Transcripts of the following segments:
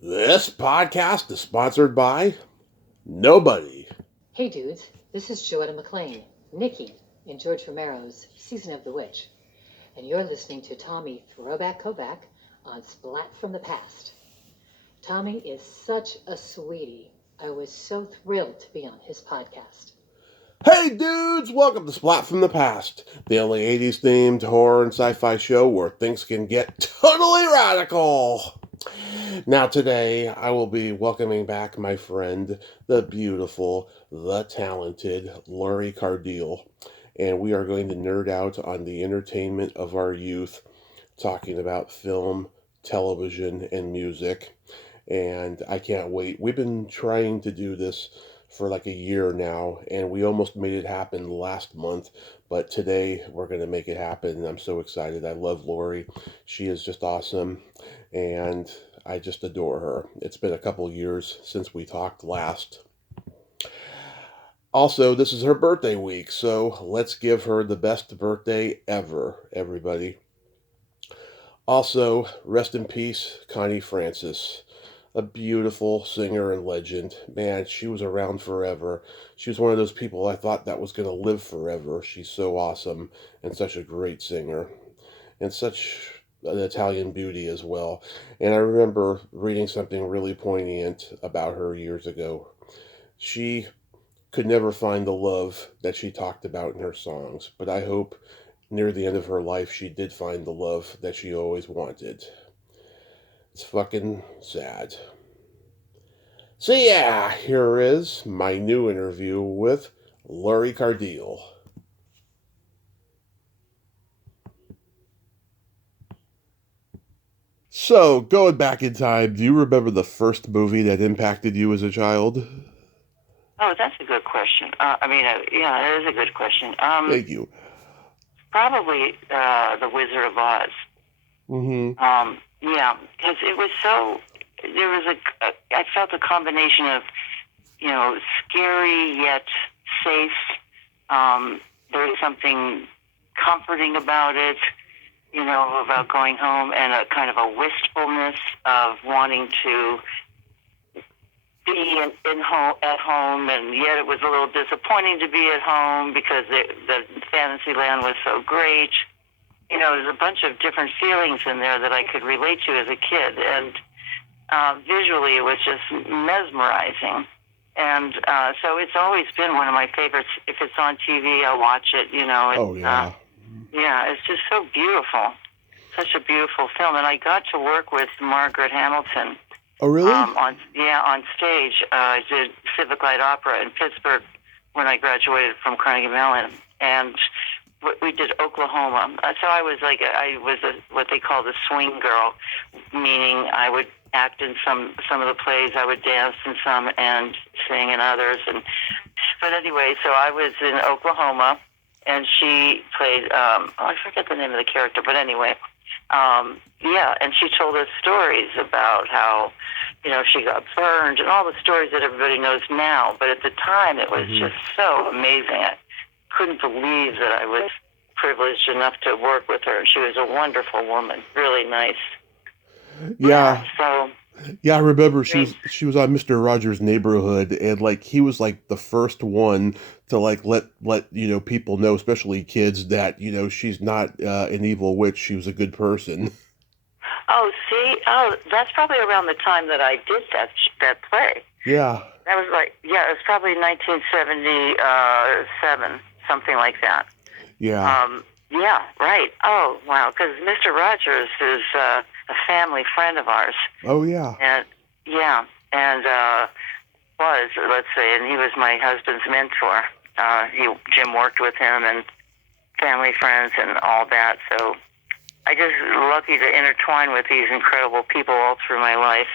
This podcast is sponsored by nobody. Hey dudes, this is Joetta McLean, Nikki in George Romero's Season of the Witch, and you're listening to Tommy Throwback Kovac on Splat from the Past. Tommy is such a sweetie. I was so thrilled to be on his podcast. Hey dudes, welcome to Splat from the Past, the only 80s themed horror and sci-fi show where things can get totally radical. Now today, I will be welcoming back my friend, the beautiful, the talented Lori Cardille, and we are going to nerd out on the entertainment of our youth, talking about film, television, and music. And I can't wait. We've been trying to do this for like a year now, and we almost made it happen last month, but today we're going to make it happen, and I'm so excited. I love Lori. She is just awesome, and I just adore her. It's been a couple years since we talked last. Also, this is her birthday week, so let's give her the best birthday ever, everybody. Also, rest in peace, Connie Francis, a beautiful singer and legend. Man, she was around forever. She was one of those people I thought that was going to live forever. She's so awesome and such a great singer and such an Italian beauty as well. And I remember reading something really poignant about her years ago. She could never find the love that she talked about in her songs, but I hope near the end of her life she did find the love that she always wanted. It's fucking sad. So yeah, here is my new interview with Lori Cardille. So, going back in time, do you remember the first movie that impacted you as a child? Oh, that's a good question. Yeah, that is a good question. Thank you. Probably The Wizard of Oz. Mm-hmm. Yeah, because it was so. There was I felt a combination of, scary yet safe. There was something comforting about it, about going home, and a kind of a wistfulness of wanting to be at home, and yet it was a little disappointing to be at home because the fantasy land was so great. There's a bunch of different feelings in there that I could relate to as a kid, and visually it was just mesmerizing. And so it's always been one of my favorites. If it's on TV, I'll watch it. Oh yeah. Yeah, it's just so beautiful. Such a beautiful film, and I got to work with Margaret Hamilton. Oh really? On stage. I did Civic Light Opera in Pittsburgh when I graduated from Carnegie Mellon, and we did Oklahoma. So I was what they call the swing girl, meaning I would act in some of the plays, I would dance in some and sing in others. But anyway, so I was in Oklahoma, and she played. I forget the name of the character, but anyway. And she told us stories about how, she got burned and all the stories that everybody knows now. But at the time, it was just so amazing. I couldn't believe that I was privileged enough to work with her. She was a wonderful woman, really nice. Yeah. So. Yeah, I remember she was on Mr. Rogers' Neighborhood, and he was the first one to let people know, especially kids, that she's not an evil witch. She was a good person. Oh, see, that's probably around the time that I did that play. Yeah. That was it was probably 1977, something like that. Yeah. Yeah, right. Oh, wow, because Mr. Rogers is a family friend of ours. Oh, yeah. And let's say, and he was my husband's mentor. Jim worked with him and family friends and all that. So I just lucky to intertwine with these incredible people all through my life.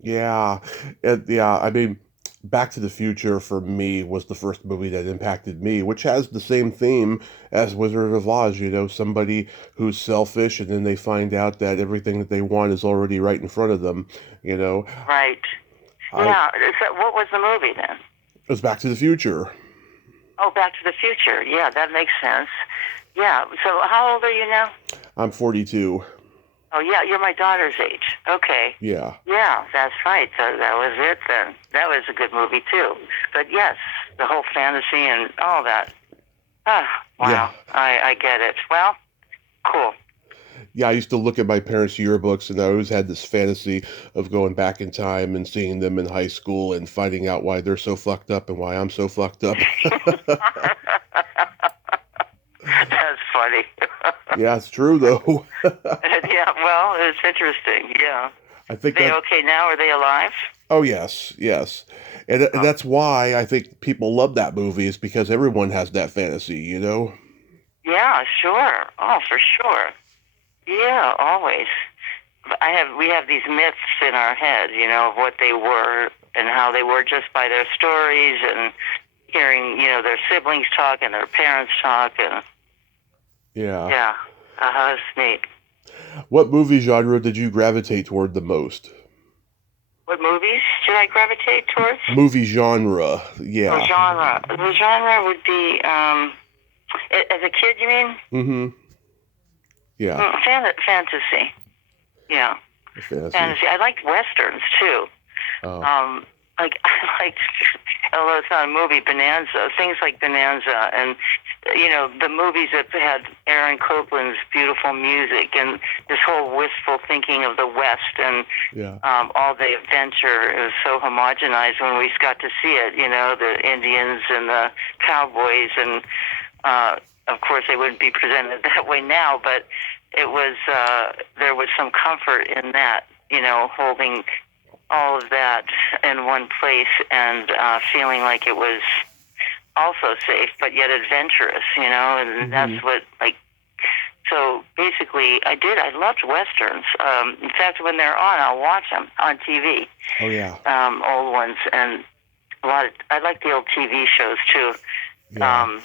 Yeah. I mean, Back to the Future for me was the first movie that impacted me, which has the same theme as Wizard of Oz, somebody who's selfish and then they find out that everything that they want is already right in front of them, Right. So what was the movie then? It was Back to the Future. Oh, Back to the Future. Yeah, that makes sense. Yeah. So how old are you now? I'm 42. Oh, yeah, you're my daughter's age. Okay. Yeah. Yeah, that's right. So that was it then. That was a good movie, too. But yes, the whole fantasy and all that. Ah, wow. Yeah. I get it. Well, cool. Yeah, I used to look at my parents' yearbooks, and I always had this fantasy of going back in time and seeing them in high school and finding out why they're so fucked up and why I'm so fucked up. That's funny. Yeah, it's true though. Yeah, well, it's interesting. Yeah. I think They that. okay now? Are they alive? Oh yes, yes, and Oh, that's why I think people love that movie is because everyone has that fantasy, you know. yeah, sure. Oh, for sure. Yeah, always. We have these myths in our head, of what they were and how they were just by their stories and hearing, their siblings talk and their parents talk and Yeah. yeah, that's neat. What movie genre did you gravitate toward the most? What movies should I gravitate towards? Movie genre, Or yeah. genre? The genre would be, as a kid, you mean? Mm-hmm. Yeah. Fantasy. Yeah. Fantasy. I liked westerns too. Oh. I liked, although it's not a movie, Bonanza, things like Bonanza, and the movies that had Aaron Copland's beautiful music and this whole wistful thinking of the West and Yeah. all the adventure. It was so homogenized when we got to see it. The Indians and the cowboys, and of course they wouldn't be presented that way now, but it was there was some comfort in that. Holding all of that in one place and feeling like it was also safe but yet adventurous, and that's what, so basically I loved westerns. In fact, when they're on, I'll watch them on TV. Oh yeah. Old ones, and I like the old TV shows too. Yeah.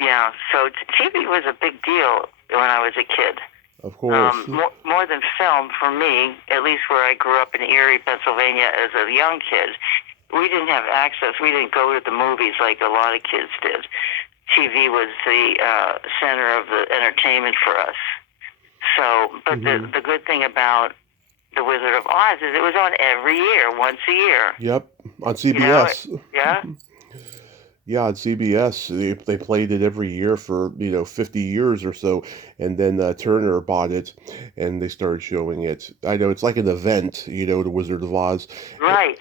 Yeah, so TV was a big deal when I was a kid. Of course. More than film for me, at least where I grew up in Erie, Pennsylvania as a young kid. We didn't have access. We didn't go to the movies like a lot of kids did. TV was the center of the entertainment for us. So, but the good thing about The Wizard of Oz is it was on every year, once a year. Yep. On CBS. Yeah. Yeah, on CBS, they played it every year for 50 years or so, and then Turner bought it, and they started showing it. I know it's like an event, The Wizard of Oz. Right.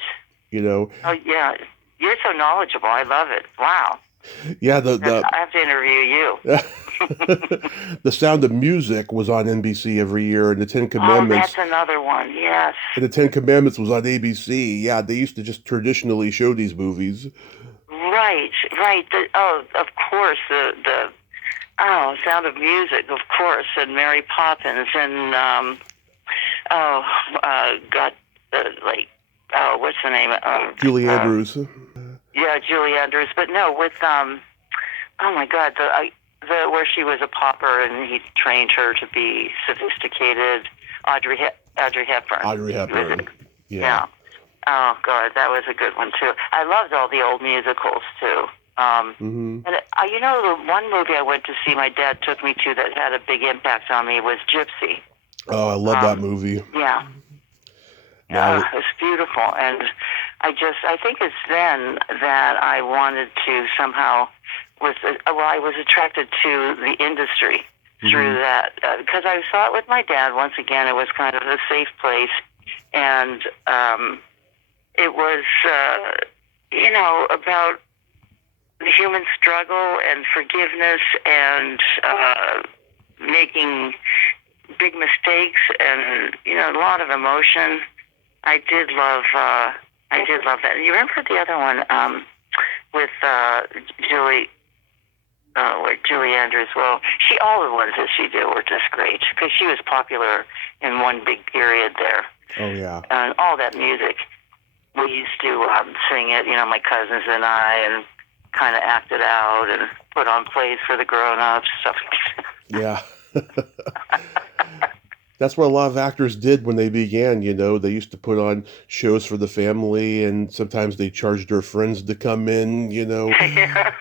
Oh yeah, you're so knowledgeable. I love it. Wow. Yeah, I have to interview you. The Sound of Music was on NBC every year, and the Ten Commandments. Oh, that's another one. Yes. And the Ten Commandments was on ABC. Yeah, they used to just traditionally show these movies. Right. Of course, the Sound of Music, of course, and Mary Poppins, and what's the name? Julie Andrews. Yeah, Julie Andrews, but no, with oh my God, the where she was a pauper and he trained her to be sophisticated. Audrey Hepburn. Audrey Hepburn. Yeah. Oh God, that was a good one too. I loved all the old musicals too. And the one movie I went to see, my dad took me to that had a big impact on me was Gypsy. Oh, I love that movie. Yeah. It's beautiful, and I think it's then that I wanted to somehow I was attracted to the industry through that because I saw it with my dad. Once again, it was kind of a safe place, and it was about the human struggle and forgiveness and making big mistakes and a lot of emotion. I did love that. You remember the other one with Julie Andrews? Well, all the ones that she did were just great because she was popular in one big period there. Oh yeah. And all that music, we used to sing it. My cousins and I, and kind of act it out and put on plays for the grown-ups, stuff like that. Yeah. That's what a lot of actors did when they began, They used to put on shows for the family, and sometimes they charged their friends to come in, Yeah.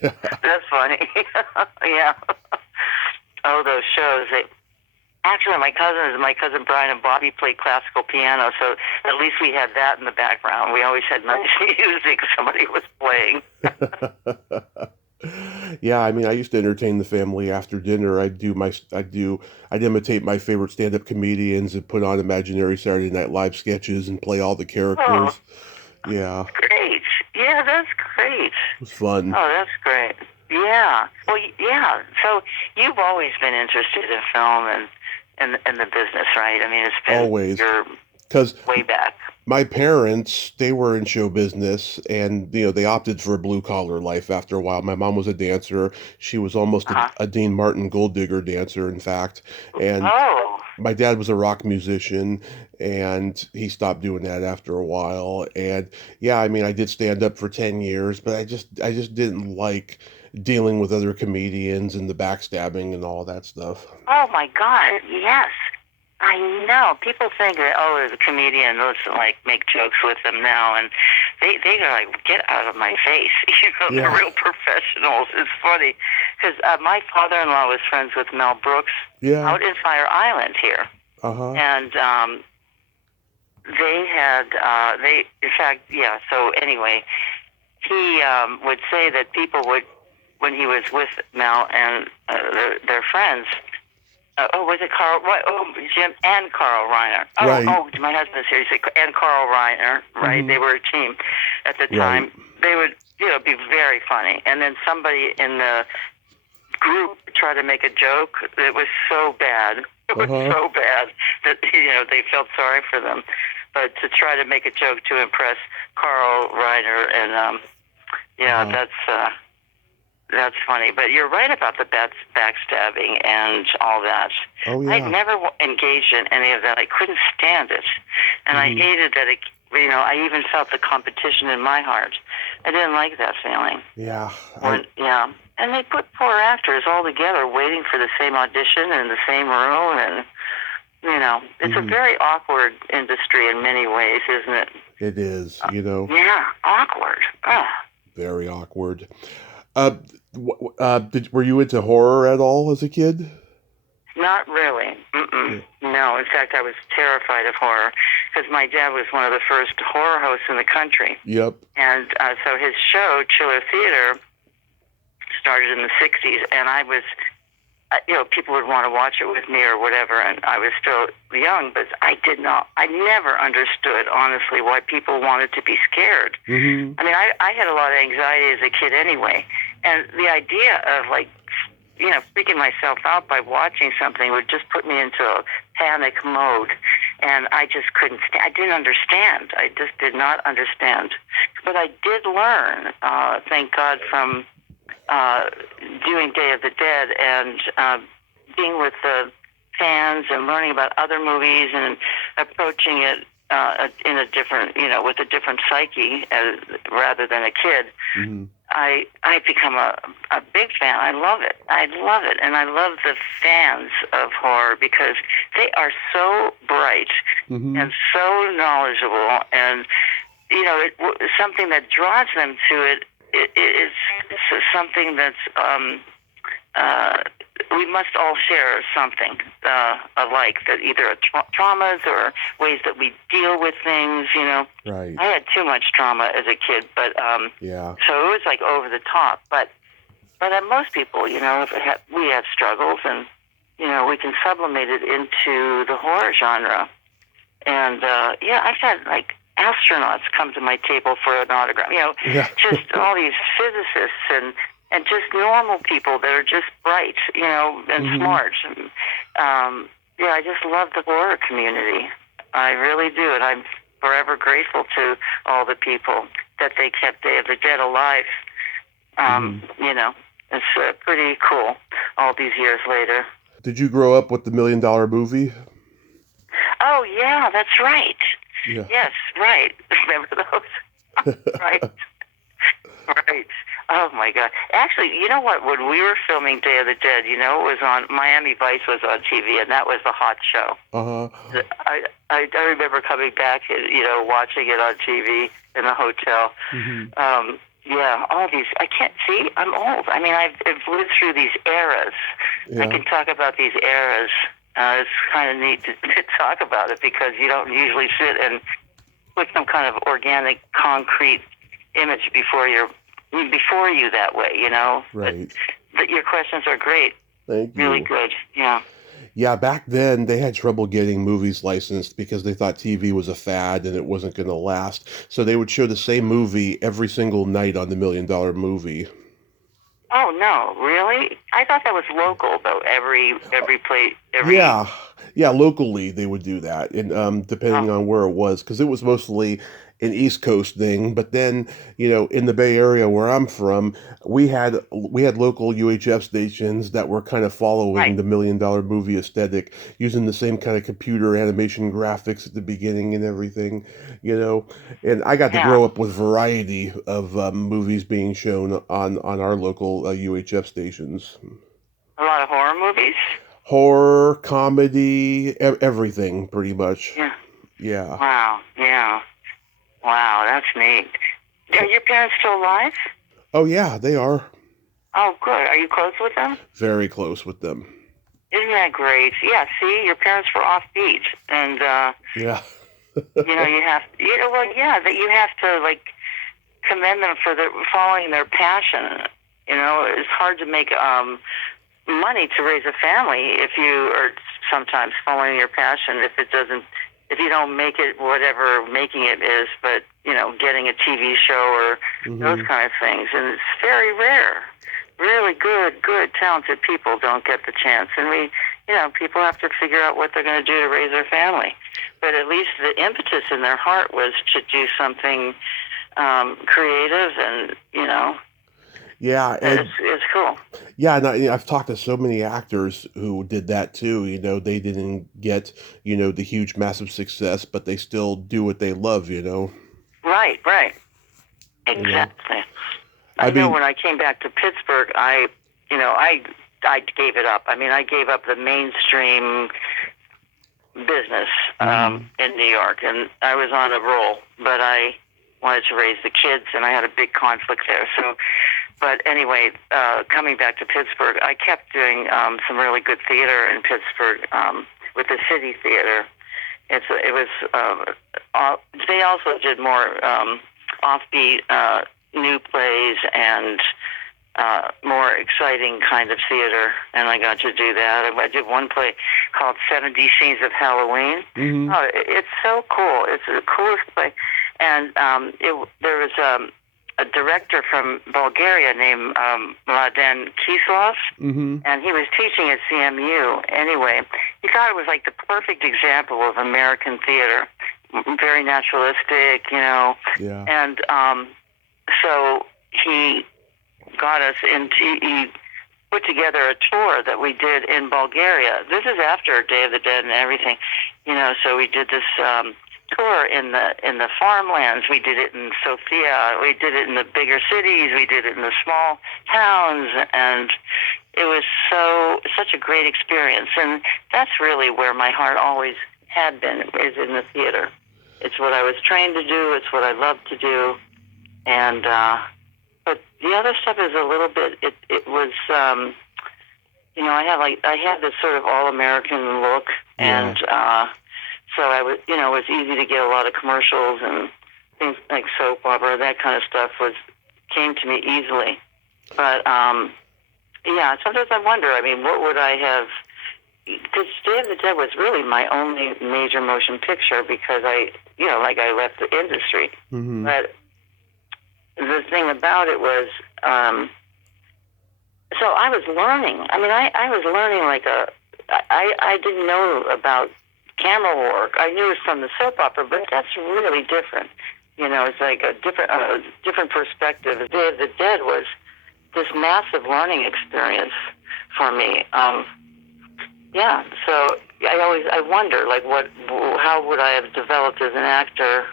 That's funny. Yeah. Oh, those shows. Actually, my cousin Brian and Bobby played classical piano, so at least we had that in the background. We always had nice music somebody was playing. Yeah, I mean, I used to entertain the family after dinner. I'd imitate my favorite stand-up comedians and put on imaginary Saturday Night Live sketches and play all the Oh, characters. Yeah, great. Yeah, that's great. it was fun. Oh, that's great. Yeah. Well, yeah. So you've always been interested in film and the business, right? I mean, it's been Always. your Because way back. my parents, they were in show business and, they opted for a blue collar life after a while. My mom was a dancer. She was almost Uh-huh. a Dean Martin gold digger dancer, in fact. And Oh. my dad was a rock musician and he stopped doing that after a while. And yeah, I mean, I did stand up for 10 years, but I just didn't like dealing with other comedians and the backstabbing and all that stuff. Oh my God. Yes. I know. People think that, oh, as a comedian, let's like make jokes with them now, and they are like, get out of my face. Yeah. They're real professionals. It's funny because my father-in-law was friends with Mel Brooks Yeah. out in Fire Island here, Uh-huh. and they had in fact, yeah. So anyway, he would say that people would, when he was with Mel and their friends. Was it Carl? What? Oh, Jim and Carl Reiner. Oh, Right. oh, my husband is here. He said, and Carl Reiner, right? Mhm. They were a team at the time. Right. They would, be very funny. And then somebody in the group tried to make a joke. It was so bad. It was Uh-huh. so bad that they felt sorry for them. But to try to make a joke to impress Carl Reiner, and Uh-huh. that's funny, but you're right about the backstabbing and all that. Oh, yeah. I'd never engaged in any of that. I couldn't stand it, and I Mhm. hated that. I even felt the competition in my heart. I didn't like that feeling. Yeah. Yeah, and they put poor actors all together, waiting for the same audition in the same room, and it's a Mhm. very awkward industry in many ways, isn't it? It is, Yeah, awkward. Ugh. very awkward. Were you into horror at all as a kid? Not really. Yeah. No, in fact, I was terrified of horror because my dad was one of the first horror hosts in the country. Yep. And so his show, Chiller Theater, started in the 60s, and I was, people would want to watch it with me or whatever, and I was still young, but I never understood, honestly, why people wanted to be scared. Mm-hmm. I mean, I had a lot of anxiety as a kid anyway, and the idea of, like, freaking myself out by watching something would just put me into a panic mode, and I just couldn't I didn't understand. I just did not understand. But I did learn, thank God, from doing Day of the Dead and being with the fans and learning about other movies and approaching it in a different, with a different psyche rather than a kid. Mm-hmm. I've become a big fan. I love it. And I love the fans of horror because they are so bright Mm-hmm. and so knowledgeable, and something that draws them to it is something that's we must all share something alike, that either traumas or ways that we deal with things. Right. I had too much trauma as a kid, but Yeah. so it was like over the top. But most people, we have struggles, and we can sublimate it into the horror genre. And I've had like astronauts come to my table for an autograph. Yeah. Just all these physicists and just normal people that are just bright, and Mhm. smart. I just love the horror community. I really do, and I'm forever grateful to all the people that they kept Day of the Dead alive. It's pretty cool all these years later. Did you grow up with the $1 Million Movie? Oh, yeah, that's right. Yeah. Yes, right. Remember those? Right. Right. Oh, my God. Actually, you know what? When we were filming Day of the Dead, it was on, Miami Vice was on TV, and that was the hot show. Uh-huh. I remember coming back and, watching it on TV in the hotel. Mm-hmm. All these, I can't see, I'm old. I mean, I've lived through these eras. Yeah. I can talk about these eras. It's kind of neat to talk about it because you don't usually sit and put some kind of organic, concrete image before you that way, you know. Right. But your questions are great. Thank you. Really good. Yeah. Yeah, back then they had trouble getting movies licensed because they thought TV was a fad and it wasn't going to last. So they would show the same movie every single night on the $1 Million Movie. Oh no, really? I thought that was local though. Every place, every. Yeah, locally they would do that, and depending Oh, on where it was, because it was mostly an East Coast thing. But then, in the Bay Area where I'm from, we had local UHF stations that were kind of following right. the $1 Million Movie aesthetic, using the same kind of computer animation graphics at the beginning and everything, you know. And I got to Yeah. grow up with variety of movies being shown on our local UHF stations. A lot of horror movies. Horror, comedy, everything pretty much. Yeah. Yeah. Wow. Yeah. Wow. That's neat. Are your parents still alive? Oh yeah, they are Oh, good. Are you close with them? very close with them. Isn't that great? Yeah. See, your parents were offbeat, and Yeah. you have, well, yeah, that you have to like commend them for following their passion. It's hard to make money to raise a family if you are sometimes following your passion. If you don't make it whatever making it is, but getting a TV show or those kind of things, and it's very rare. Really good, talented people don't get the chance, and people have to figure out what they're going to do to raise their family. But at least the impetus in their heart was to do something creative, and Yeah, and it's cool. yeah, and I've talked to so many actors who did that too. They didn't get the huge, massive success, but they still do what they love. Right, exactly. I know when I came back to Pittsburgh, I gave it up. I mean, I gave up the mainstream business in New York, and I was on a roll, but I wanted to raise the kids, and I had a big conflict there. So, but anyway, coming back to Pittsburgh, I kept doing some really good theater in Pittsburgh with the City Theater. They also did more offbeat new plays and more exciting kind of theater, and I got to do that. I did one play called 70 Scenes of Halloween. Oh, it's so cool. It's the coolest play. And there was a director from Bulgaria named Mladen Kislov, and he was teaching at CMU. Anyway, he thought it was like the perfect example of American theater, very naturalistic, Yeah. And so he got us into. He put together a tour that we did in Bulgaria. This is after Day of the Dead and everything, So we did this tour in the farmlands. We did it in Sofia. We did it in the bigger cities. We did it in the small towns, and it was such a great experience. And that's really where my heart always had been, is in the theater. It's what I was trained to do. It's what I love to do. And but the other stuff is a little bit. It was I had this sort of all American look, and so I was it was easy to get a lot of commercials and things like soap opera, that kind of stuff came to me easily. But sometimes I wonder. I mean, what would I have? Because Day of the Dead was really my only major motion picture because I left the industry. But the thing about it was, so I was learning. I mean, I was learning I didn't know about camera work. I knew it from the soap opera, but that's really different. It's like a different perspective. The Day of the Dead was this massive learning experience for me. So I wonder, how would I have developed as an actor?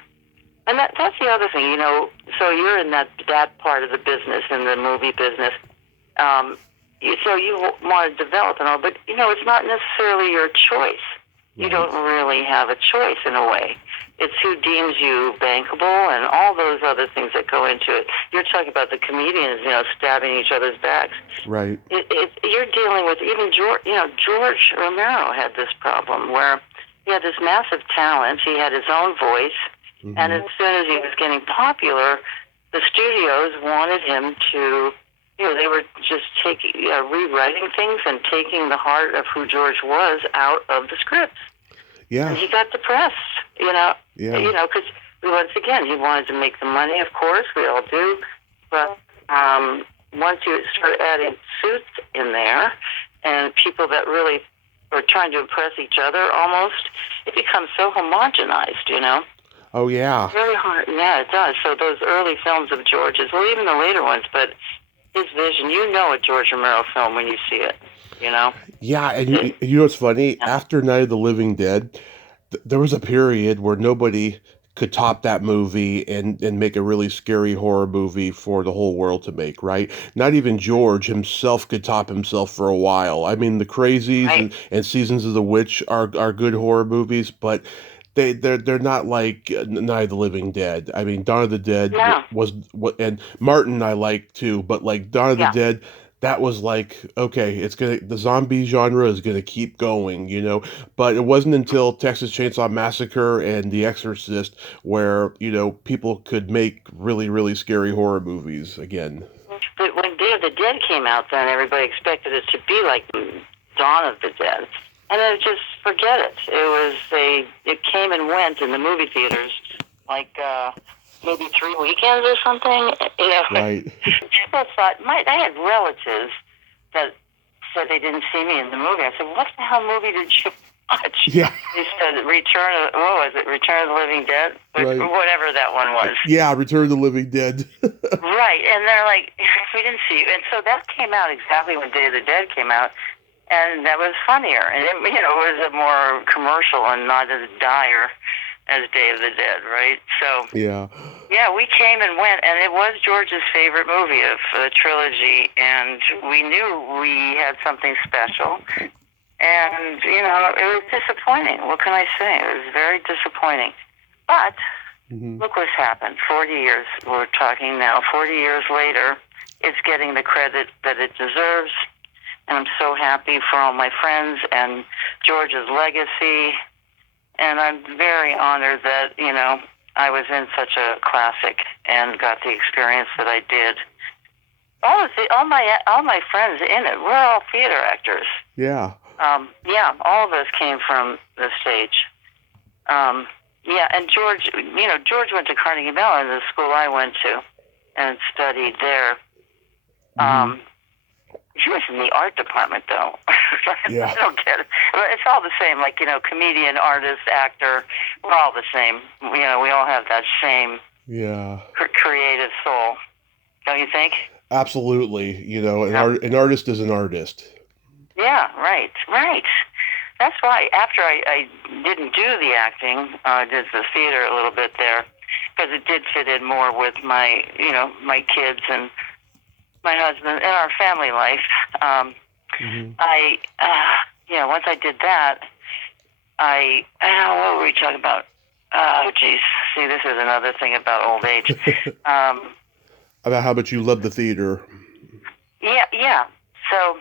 And that's the other thing, so you're in that part of the business, in the movie business. So you want to develop and all, but, it's not necessarily your choice. You don't really have a choice in a way. It's who deems you bankable and all those other things that go into it. You're talking about the comedians, stabbing each other's backs. Right. You're dealing with even George. George Romero had this problem where he had this massive talent. He had his own voice, and as soon as he was getting popular, the studios wanted him to. They were just rewriting things and taking the heart of who George was out of the scripts. Yeah. And he got depressed, Yeah. because once again, he wanted to make the money, of course, we all do. But once you start adding suits in there and people that really are trying to impress each other almost, it becomes so homogenized, Oh, yeah. Very hard. Yeah, it does. So those early films of George's, well, even the later ones, but his vision, a George Romero film when you see it, Yeah, and you know what's funny? Yeah. After Night of the Living Dead, there was a period where nobody could top that movie and make a really scary horror movie for the whole world to make, right? Not even George himself could top himself for a while. I mean, The Crazies Right. and Seasons of the Witch are good horror movies, but they're not like Night of the Living Dead. I mean, Dawn of the Dead No. was what, and Martin I like too, but like Dawn of the Yeah. Dead, that was like, okay, the zombie genre is gonna keep going, But it wasn't until Texas Chainsaw Massacre and The Exorcist where people could make really really scary horror movies again. But when Day of the Dead came out, then everybody expected it to be like Dawn of the Dead. And then just forget it. It came and went in the movie theaters like maybe 3 weekends or something. Right. People thought, I had relatives that said they didn't see me in the movie. I said, what the hell movie did you watch? Yeah. They said Return of the Living Dead? Right. Whatever that one was. Yeah, Return of the Living Dead. Right. And they're like, we didn't see you. And so that came out exactly when Day of the Dead came out. And that was funnier. And it was a more commercial and not as dire as Day of the Dead, right? So, yeah, we came and went, and it was George's favorite movie of the trilogy, and we knew we had something special. And, it was disappointing. What can I say? It was very disappointing. But look what's happened. 40 years, we're talking now, 40 years later, it's getting the credit that it deserves. And I'm so happy for all my friends and George's legacy. And I'm very honored that, I was in such a classic and got the experience that I did. All my friends in it, we're all theater actors. Yeah. All of us came from the stage. And George went to Carnegie Mellon, the school I went to, and studied there. He was in the art department, though. Yeah. I don't get it. It's all the same, like, comedian, artist, actor. We're all the same. We all have that same creative soul. Don't you think? Absolutely. An artist is an artist. Yeah, right. That's why after I didn't do the acting, I did the theater a little bit there, because it did fit in more with my, my kids and my husband and our family life. Once I did that, what were we talking about? Oh, geez. See, this is another thing about old age. About how much you love the theater. Yeah. So,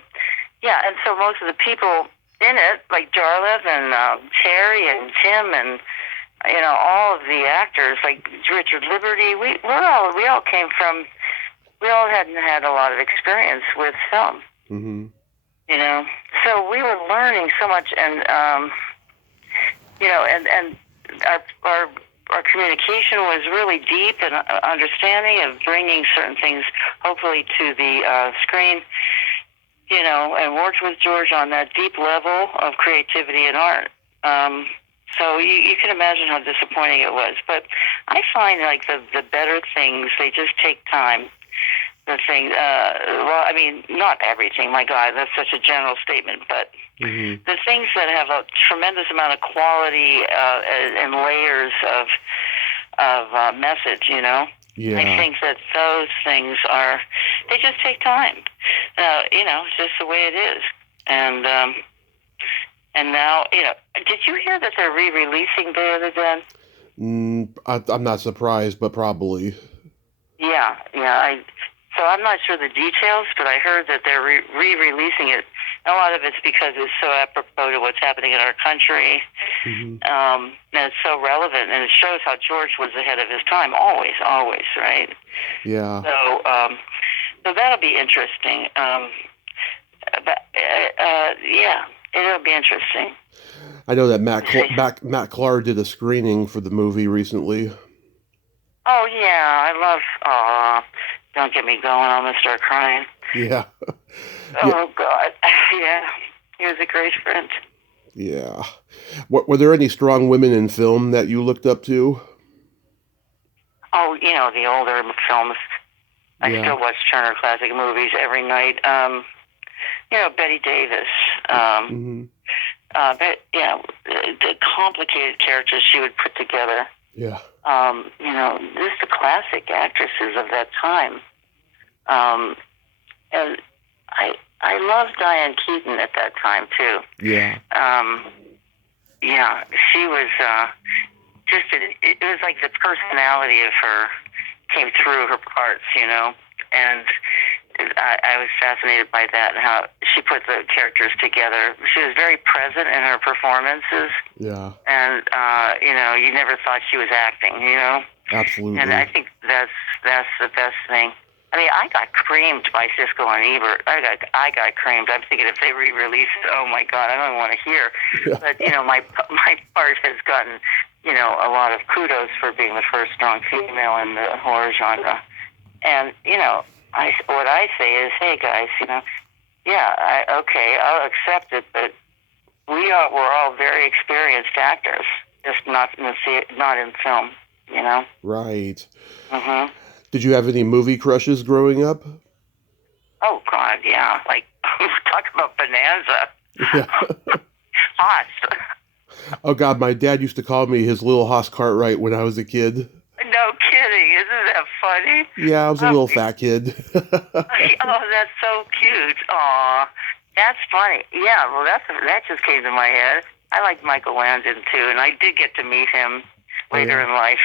and so most of the people in it, like Jarlath and Terry and Tim and, all of the actors, like Richard Liberty, we all came from, we all hadn't had a lot of experience with film. So we were learning so much, and and our communication was really deep and understanding of bringing certain things, hopefully, to the screen. And worked with George on that deep level of creativity and art. So you can imagine how disappointing it was. But I find like the better things, they just take time. The thing, not everything. My God, that's such a general statement. But the things that have a tremendous amount of quality and layers of message, Yeah. I think that those things they just take time. It's just the way it is. And now, did you hear that they're re-releasing Day of the Dead? I'm not surprised, but probably. Yeah, yeah. So I'm not sure the details, but I heard that they're re-releasing it. A lot of it's because it's so apropos to what's happening in our country, Hmm. and it's so relevant, and it shows how George was ahead of his time, always, always, right? Yeah. So that'll be interesting. Yeah, it'll be interesting. I know that Matt Clark did a screening for the movie recently. Oh yeah, I love. Don't get me going. I'm gonna start crying. Yeah. Yeah. Oh God, yeah. He was a great friend. Yeah. Were there any strong women in film that you looked up to? Oh, the older films. I Yeah. still watch Turner Classic Movies every night. Betty Davis. Hmm. But the complicated characters she would put together. Yeah. Just the classic actresses of that time. And I loved Diane Keaton at that time too. Yeah. Yeah, she was it was like the personality of her came through her parts, and I was fascinated by that and how she put the characters together. She was very present in her performances, Yeah. and you never thought she was acting. Absolutely. And I think that's the best thing. I mean, I got creamed by Siskel and Ebert. I got creamed. I'm thinking if they re-release it, oh my God, I don't want to hear. Yeah. But my part has gotten a lot of kudos for being the first strong female in the horror genre. And what I say is, hey guys, okay, I'll accept it, but we're all very experienced actors, just not in film. Right. Mhm. Did you have any movie crushes growing up? Oh God, yeah. Like talk about Bonanza. Yeah. Hot. Oh God, my dad used to call me his little Haas Cartwright when I was a kid. No kidding. Isn't that funny? Yeah, I was a little fat kid. Oh, that's so cute. Aw, that's funny. Yeah, well, that just came to my head. I like Michael Landon too, and I did get to meet him later in life.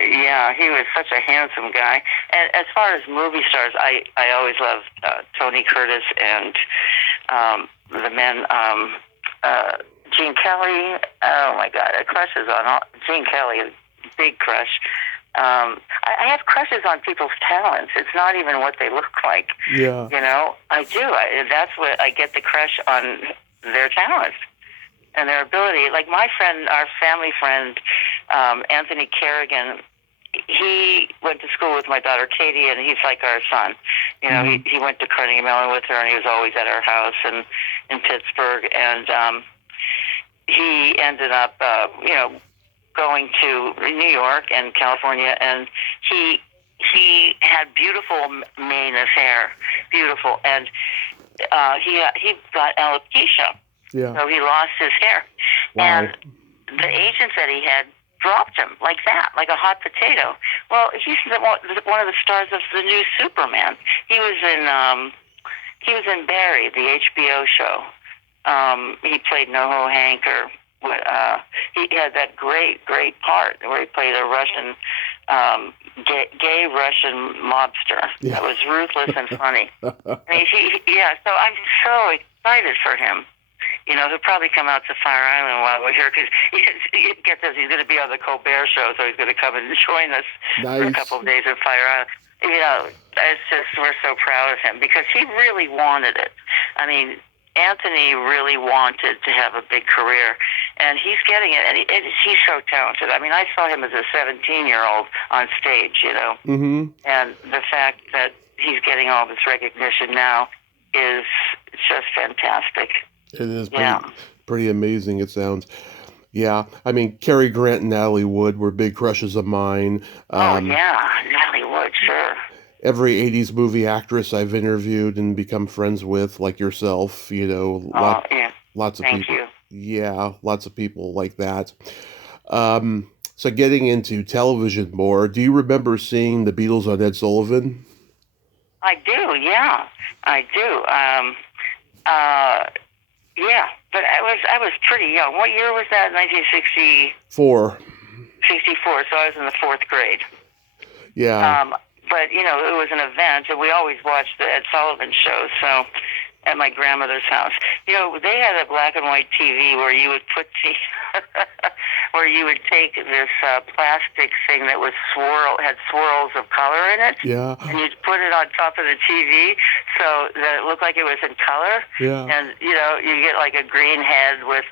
Yeah, he was such a handsome guy. And as far as movie stars, I always loved Tony Curtis and the men, Gene Kelly. Oh my God, a crush is on Gene Kelly, a big crush. I have crushes on people's talents. It's not even what they look like. Yeah. I do. That's what I get the crush on their talents and their ability. Like my friend, our family friend, Anthony Kerrigan, he went to school with my daughter Katie, and he's like our son. He went to Carnegie Mellon with her, and he was always at our house in Pittsburgh. And he ended up, going to New York and California, and he had beautiful mane of hair, beautiful, and he got alopecia. Yeah. So he lost his hair. Wow. And the agent that he had dropped him like that, like a hot potato. Well, he's one of the stars of the new Superman. He was in Barry, the HBO show. He played NoHo Hank, or he had that great part where he played a Russian, gay Russian mobster. Yeah. That was ruthless and funny. So I'm so excited for him. He'll probably come out to Fire Island while we're here, because get this, he's going to be on the Colbert Show, so he's going to come and join us for a couple of days at Fire Island. It's just, we're so proud of him because he really wanted it. I mean, Anthony really wanted to have a big career, and he's getting it, and he's so talented. I mean, I saw him as a 17-year-old on stage, Mm-hmm. and the fact that he's getting all this recognition now is just fantastic. It is pretty amazing, it sounds. Yeah, I mean, Cary Grant and Natalie Wood were big crushes of mine. Natalie Wood, sure. Every 80s movie actress I've interviewed and become friends with, like yourself, lots of Thank people. You. Yeah, lots of people like that. So getting into television more, do you remember seeing the Beatles on Ed Sullivan? I do, yeah. I do. But I was pretty young. What year was that? 1960. 4. 64, so I was in the 4th grade. Yeah. But, it was an event, and we always watched the Ed Sullivan show, so at my grandmother's house. They had a black and white TV where you would put where you would take this plastic thing that was had swirls of color in it. Yeah. And you'd put it on top of the TV so that it looked like it was in color. Yeah. And, you get like a green head with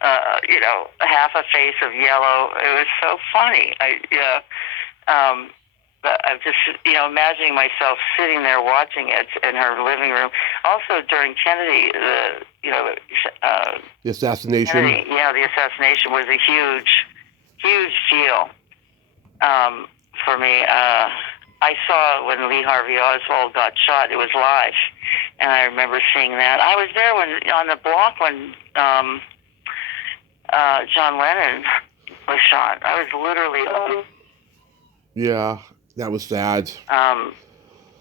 half a face of yellow. It was so funny. But I'm just, imagining myself sitting there watching it in her living room. Also, during Kennedy, The assassination. Kennedy, the assassination was a huge, huge deal for me. I saw when Lee Harvey Oswald got shot. It was live, and I remember seeing that. I was there on the block when John Lennon was shot. I was literally. Yeah. That was sad. It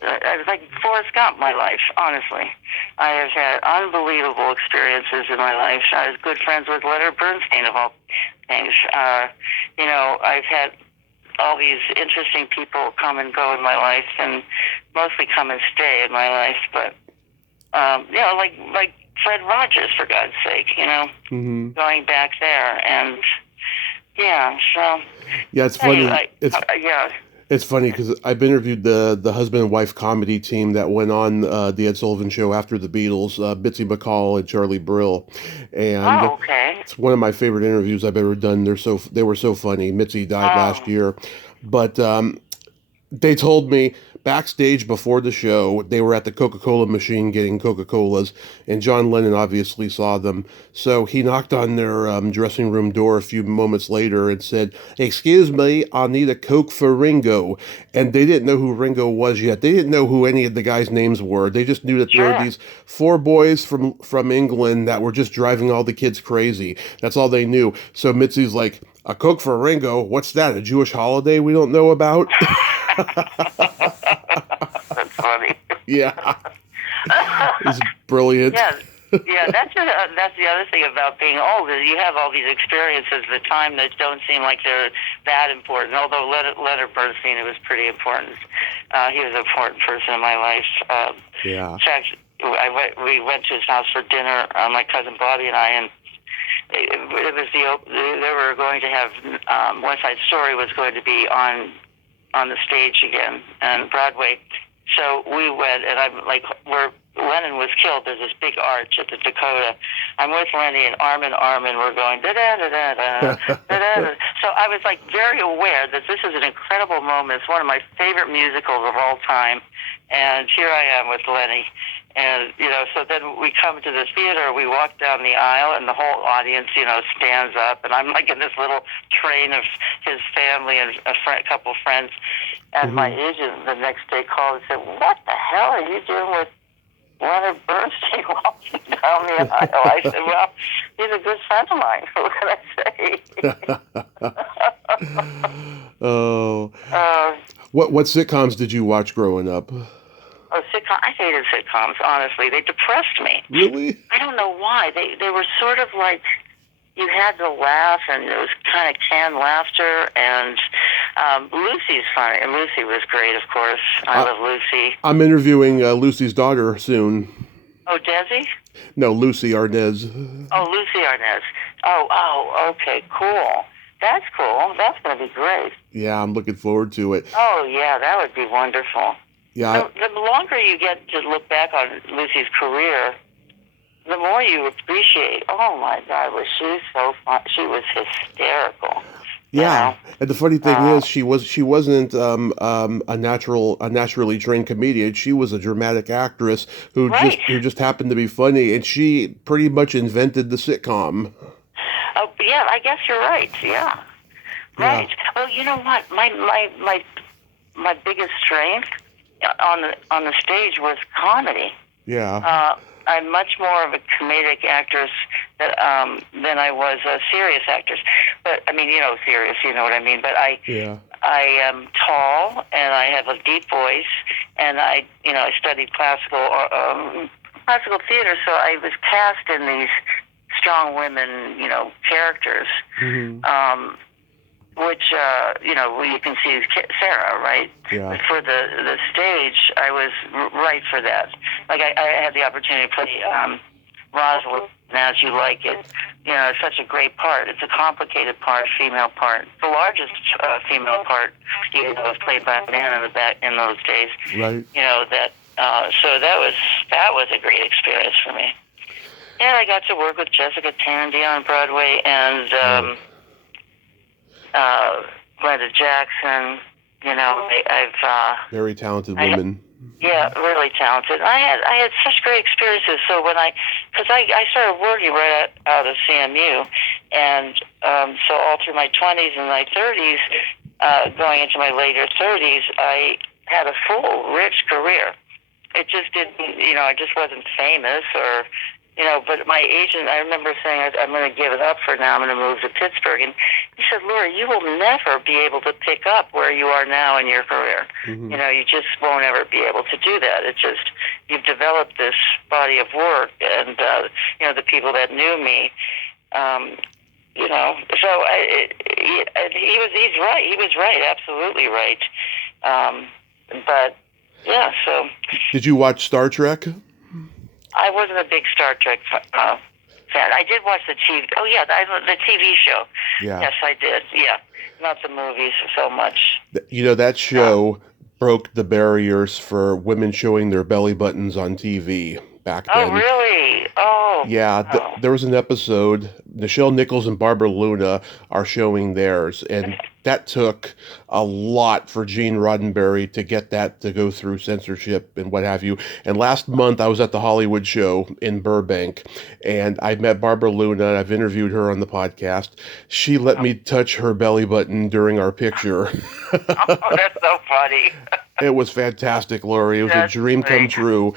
was like Forrest Gump, my life, honestly. I have had unbelievable experiences in my life. I was good friends with Leonard Bernstein, of all things. I've had all these interesting people come and go in my life, and mostly come and stay in my life. But, like Fred Rogers, for God's sake, Mm-hmm. going back there. And, so... Yeah, it's funny. Anyway, It's funny because I've interviewed the husband and wife comedy team that went on the Ed Sullivan Show after the Beatles, Bitsy McCall and Charlie Brill, and okay. It's one of my favorite interviews I've ever done. They were so funny. Mitzi died last year, but they told me backstage before the show they were at the Coca-Cola machine getting Coca-Colas, and John Lennon obviously saw them, so he knocked on their dressing room door a few moments later and said, "Excuse me, I need a Coke for Ringo." And they didn't know who Ringo was yet. They didn't know who any of the guys' names were. They just knew that there were these 4 boys from England that were just driving all the kids crazy. That's all they knew. So Mitzi's like, "A Coke for Ringo? What's that, a Jewish holiday we don't know about?" That's funny. Yeah. It's brilliant. Yeah, that's the other thing about being old, is you have all these experiences at the time that don't seem like they're that important. Although Leonard Bernstein, it was pretty important. He was an important person in my life. Yeah. In fact, we went to his house for dinner, my cousin Bobby and I, and it was they were going to have West Side Story was going to be on the stage again on Broadway. So we went, and I'm like, where Lennon was killed, there's this big arch at the Dakota. I'm with Lenny, and arm in arm, and we're going da-da-da-da-da, da-da-da. So I was like very aware that this is an incredible moment. It's one of my favorite musicals of all time. And here I am with Lenny. And, so then we come to the theater, we walk down the aisle, and the whole audience, stands up. And I'm like in this little train of his family and a couple friends. And my agent the next day called and said, "What the hell are you doing with Leonard Bernstein walking down the aisle?" I said, "Well, he's a good friend of mine. What can I say?" Oh. What sitcoms did you watch growing up? Oh, sitcoms. I hated sitcoms, honestly. They depressed me. Really? I don't know why. They were sort of like, you had to laugh, and it was kind of canned laughter, and Lucy's funny. And Lucy was great, of course. I love Lucy. I'm interviewing Lucy's daughter soon. Oh, Desi? No, Lucy Arnaz. Oh, Lucy Arnaz. Oh, okay, cool. That's cool. That's going to be great. Yeah, I'm looking forward to it. Oh, yeah, that would be wonderful. Yeah. The longer you get to look back on Lucy's career, the more you appreciate, oh, my God, was she so fun. She was hysterical. Yeah, and the funny thing is, she wasn't a naturally trained comedian. She was a dramatic actress who just happened to be funny, and she pretty much invented the sitcom. Oh, yeah, I guess you're right. Yeah, right. Well, you know what? My biggest strength on the stage was comedy. Yeah. I'm much more of a comedic actress than I was a serious actress. But I mean, serious, you know what I mean. But I am tall, and I have a deep voice, and I studied classical theater, so I was cast in these strong women, characters. Mm-hmm. Which you can see is Sarah, right? Yeah. But for the stage, I was right for that. Like I had the opportunity to play Rosalind As You Like It. It's such a great part. It's a complicated part, female part, the largest female part, even though it was played by a man in those days. Right. So that was a great experience for me. And I got to work with Jessica Tandy on Broadway and. Glenda Jackson, I've very talented women. Yeah, really talented. I had such great experiences. So because I started working right out of CMU, and so all through my 20s and my 30s, going into my later 30s, I had a full, rich career. It just didn't, I just wasn't famous or. But my agent, I remember saying, I'm going to give it up for now. I'm going to move to Pittsburgh. And he said, Lori, you will never be able to pick up where you are now in your career. Mm-hmm. You just won't ever be able to do that. It's just, you've developed this body of work. And, the people that knew me, so he's right. He was right, absolutely right. But, yeah, so. Did you watch Star Trek? I wasn't a big Star Trek fan. I did watch the TV. Oh yeah, the TV show. Yeah. Yes, I did. Yeah, not the movies so much. That show broke the barriers for women showing their belly buttons on TV back then. Oh really? Oh. Yeah. There was an episode. Nichelle Nichols and Barbara Luna are showing theirs, and that took a lot for Gene Roddenberry to get that to go through censorship and what have you. And last month I was at the Hollywood show in Burbank, and I met Barbara Luna. I've interviewed her on the podcast. She let me touch her belly button during our picture. Oh, that's so funny. It was fantastic, Lori. It was a dream come true.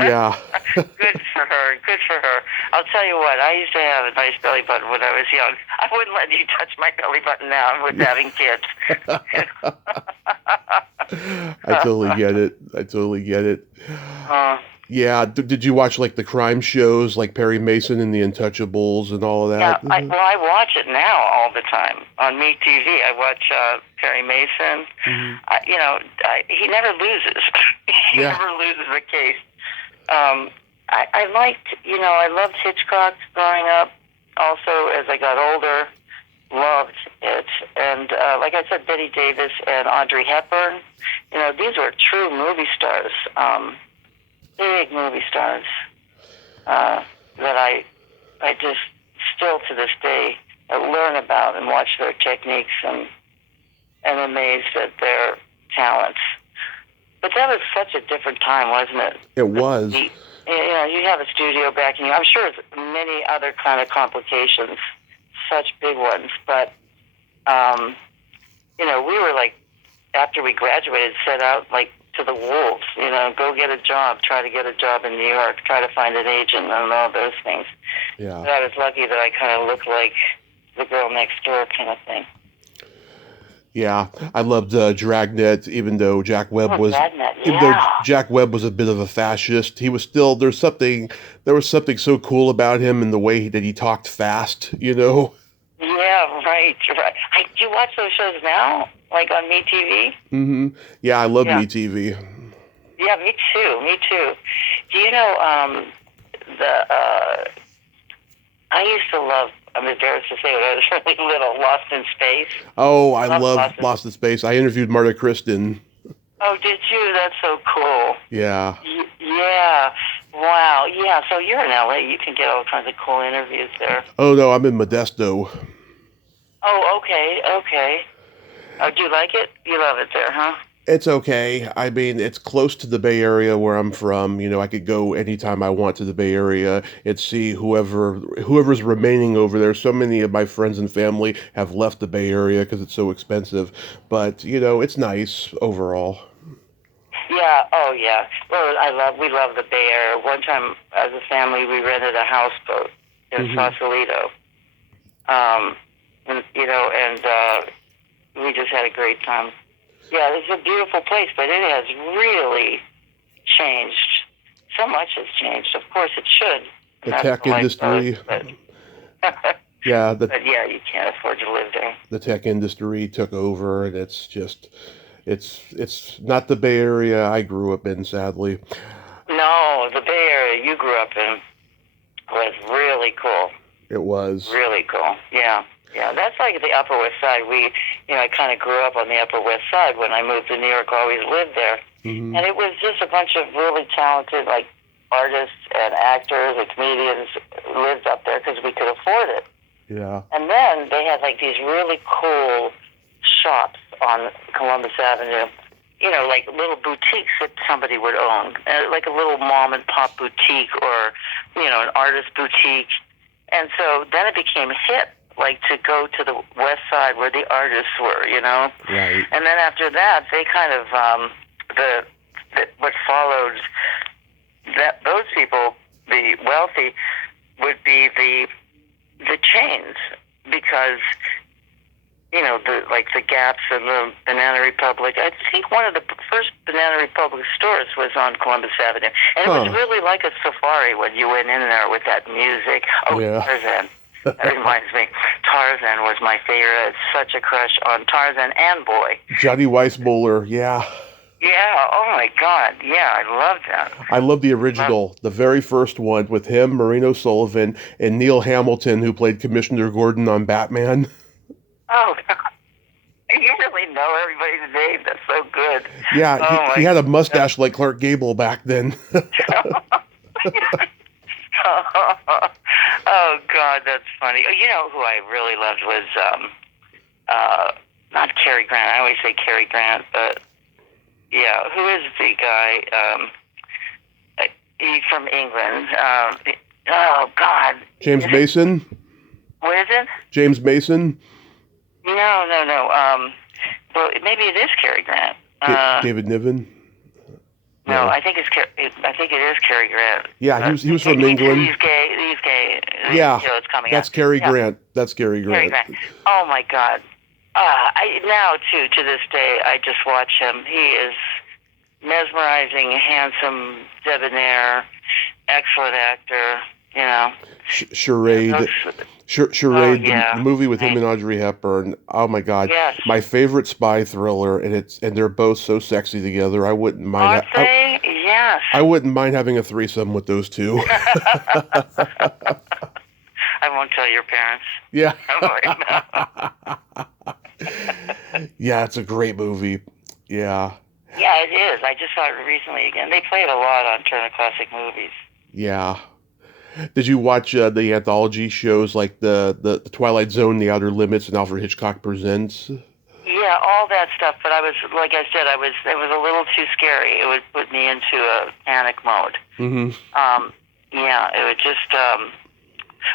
Yeah. Good for her. Good for her. I'll tell you what, I used to have a nice belly button when I was young. I wouldn't let you touch my belly button now with having kids. I totally get it. Yeah. Did you watch like the crime shows like Perry Mason and the Untouchables and all of that? Yeah, I watch it now all the time on MeTV. I watch Perry Mason. Mm-hmm. He never loses. He never loses a case. I loved Hitchcock growing up. Also, as I got older, loved it. And like I said, Betty Davis and Audrey Hepburn. These were true movie stars. Big movie stars that I just still to this day learn about and watch their techniques and amazed at their talents. But that was such a different time, wasn't it? It was. You have a studio backing you. I'm sure it's many other kind of complications, such big ones. But, we were like, after we graduated, set out like to the wolves, go get a job, try to get a job in New York, try to find an agent and all those things. Yeah. But I was lucky that I kind of looked like the girl next door kind of thing. Yeah, I loved Dragnet, even though Jack Webb was a bit of a fascist. He was still there was something so cool about him in the way that he talked fast, Yeah, right. Do you watch those shows now, like on MeTV? Mm-hmm. Yeah, I love MeTV. Yeah, me too. Do you know I used to love. I'm embarrassed to say when I was really little, Lost in Space. Oh, I love Lost in Space. I interviewed Marta Kristen. Oh, did you? That's so cool. Yeah. Yeah. Wow. Yeah, so you're in LA. You can get all kinds of cool interviews there. Oh, no, I'm in Modesto. Oh, okay. Oh, do you like it? You love it there, huh? It's okay. I mean, it's close to the Bay Area where I'm from. I could go anytime I want to the Bay Area and see whoever's remaining over there. So many of my friends and family have left the Bay Area because it's so expensive. But, it's nice overall. Yeah. Oh, yeah. Well, we love the Bay Area. One time, as a family, we rented a houseboat in Sausalito. And we just had a great time. Yeah, it's a beautiful place, but it has really changed. So much has changed. Of course, it should. The That's tech the lifeboat, industry. but Yeah, but yeah, you can't afford to live there. the tech industry took over, and it's just it's not the Bay Area I grew up in, sadly. No, the Bay Area you grew up in was really cool. It was. Really cool. Yeah. Yeah, that's like the Upper West Side. I kind of grew up on the Upper West Side. When I moved to New York, I always lived there. Mm-hmm. And it was just a bunch of really talented, like, artists and actors and comedians lived up there because we could afford it. Yeah. And then they had, like, these really cool shops on Columbus Avenue, like little boutiques that somebody would own, like a little mom-and-pop boutique or, an artist boutique. And so then it became hip, like, to go to the West Side where the artists were, Right. And then after that, they kind of, what followed those people, the wealthy, would be the chains, because the Gaps and the Banana Republic. I think one of the first Banana Republic stores was on Columbus Avenue, and it was really like a safari when you went in there with that music. Oh, yeah. Tarzan. That reminds me, Tarzan was my favorite. Such a crush on Tarzan and Boy. Johnny Weissmuller, yeah. Yeah, oh my God, yeah, I love that. I love the original, the very first one with him, Marino Sullivan, and Neil Hamilton, who played Commissioner Gordon on Batman. Oh, you really know everybody's name. That's so good. Yeah, he had a mustache like Clark Gable back then. Oh, God, that's funny. You know who I really loved was, not Cary Grant. I always say Cary Grant, but, yeah, who is the guy? He's from England. Oh, God. James Mason? What is it? James Mason? No. Well, maybe it is Cary Grant. David Niven? No, I think it is Cary Grant. Yeah, he was from England. He's gay. Yeah, it's coming that's out. Cary Grant. That's Cary Grant. Oh my God! Now to this day, I just watch him. He is mesmerizing, handsome, debonair, excellent actor. Charade. Charade, the movie with him and Audrey Hepburn. Oh my God, yes. My favorite spy thriller, and they're both so sexy together. I wouldn't mind. Aren't they? Yes. I wouldn't mind having a threesome with those two. I won't tell your parents. Yeah. Don't worry. Yeah, it's a great movie. Yeah. Yeah, it is. I just saw it recently again. They play it a lot on Turner Classic Movies. Yeah. Did you watch the anthology shows like the Twilight Zone, The Outer Limits, and Alfred Hitchcock Presents? Yeah, all that stuff. But I was, like I said, it was a little too scary. It would put me into a panic mode. Mm-hmm. Yeah, it would just.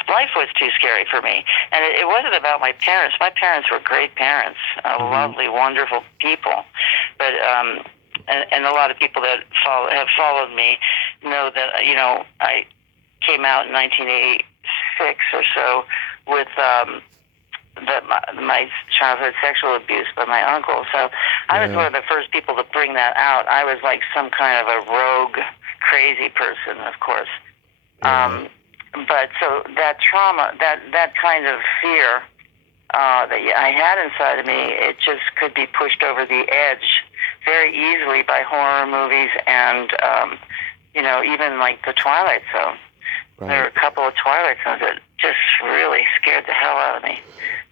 Life was too scary for me, and it wasn't about my parents. My parents were great parents, lovely, wonderful people. But and a lot of people that have followed me know that I came out in 1986 or so with my childhood sexual abuse by my uncle. So I was one of the first people to bring that out. I was like some kind of a rogue, crazy person, of course. But so that trauma, that kind of fear that I had inside of me, it just could be pushed over the edge very easily by horror movies and, even like the Twilight Zone. Right. There were a couple of Twilight Zones that just really scared the hell out of me.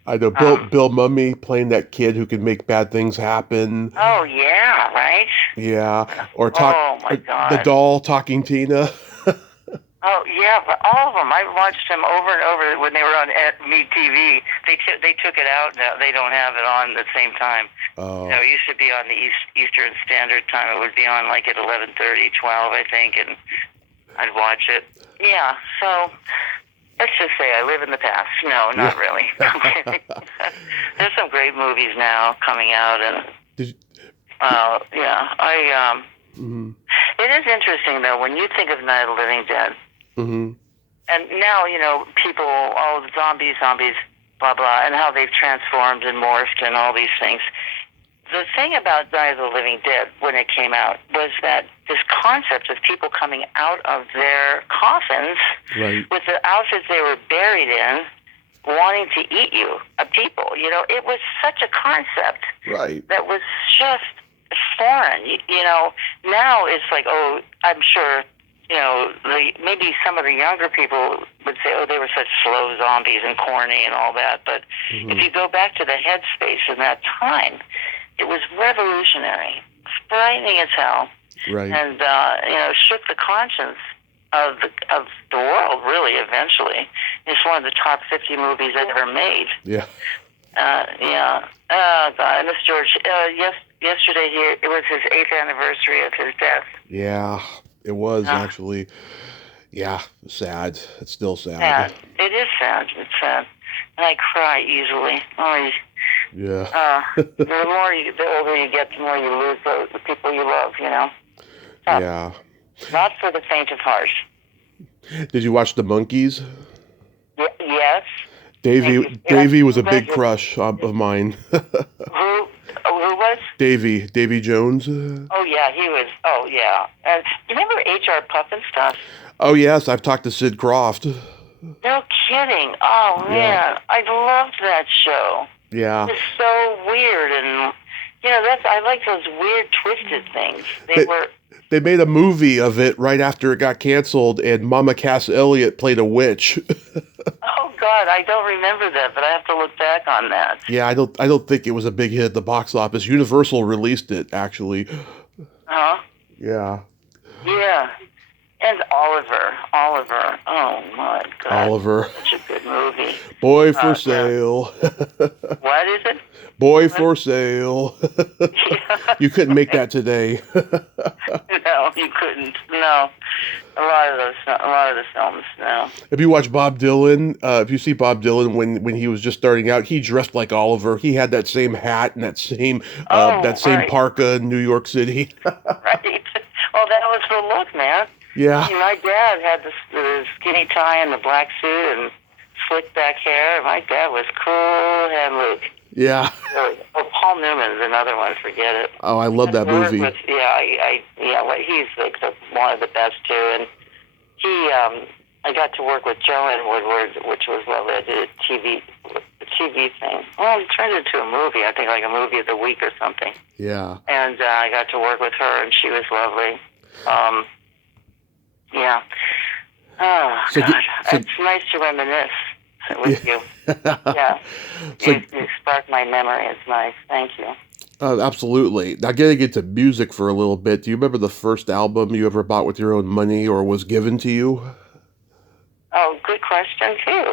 I know Bill Mummy playing that kid who could make bad things happen. Oh, yeah, right? Yeah. Or oh, my God. The doll talking Tina. Oh, yeah, but all of them. I watched them over and over when they were on Meet TV. They took it out now. They don't have it on at the same time. Oh. It used to be on the Eastern Standard Time. It would be on like at 11:30, 12, I think, and I'd watch it. Yeah, so let's just say I live in the past. No, not really. There's some great movies now coming out, and Mm-hmm. It is interesting though when you think of Night of the Living Dead. Mm-hmm. And now, people, all the zombies, blah, blah, and how they've transformed and morphed and all these things. the thing about Night of the Living Dead when it came out was that this concept of people coming out of their coffins Right. with the outfits they were buried in, wanting to eat you, people. It was such a concept Right. that was just foreign. Now it's like, oh, I'm sure, maybe some of the younger people would say, oh, they were such slow zombies and corny and all that. But Mm-hmm. if you go back to the headspace in that time, it was revolutionary, frightening as hell, Right. and shook the conscience of the world. Really, eventually, it's one of the top 50 movies ever made. Yeah. Yeah. Oh God, I miss George. Yesterday it was his 8th anniversary of his death. Yeah. It was Yeah. actually. Yeah. Sad. It's still sad. Sad. It is sad. It's sad, and I cry easily. Yeah. The older you get, the more you lose the people you love. Tough. Yeah. Not for the faint of heart. Did you watch The Monkees? Yes. Davey was a big crush of mine. Who was? Davey Jones. Oh yeah, he was. Oh yeah. And you remember H.R. Puffin stuff? Oh yes, I've talked to Sid Croft. No kidding. Oh Yeah. man, I loved that show. Yeah. It was so weird, and I like those weird, twisted things. They made a movie of it right after it got canceled, and Mama Cass Elliot played a witch. Oh God, I don't remember that, but I have to look back on that. Yeah, I don't think it was a big hit at the box office. Universal released it actually. Huh? Yeah. Yeah. And Oliver. Oh my God. Oliver. Such a good movie. Boy for sale. What is it? Boy for sale. You couldn't make that today. No, you couldn't. No. A lot of the films, no. If you watch Bob Dylan, if you see Bob Dylan when he was just starting out, he dressed like Oliver. He had that same hat and that same Right. parka in New York City. Right. Well, that was the look, man. Yeah. See, my dad had the skinny tie and the black suit and slick back hair. My dad was cool head Luke. Yeah. Really. Oh, Paul Newman's another one. Forget it. Oh, I love that movie. He's one of the best too. And I got to work with Joanne Woodward, which was lovely. I did a TV thing. Well, it turned into a movie. I think like a movie of the week or something. Yeah. And I got to work with her, and she was lovely. Yeah. Oh, God. It's nice to reminisce with you. Yeah. You sparked my memory. It's nice. Thank you. Absolutely. Now, getting into music for a little bit, do you remember the first album you ever bought with your own money or was given to you? Oh, good question, too.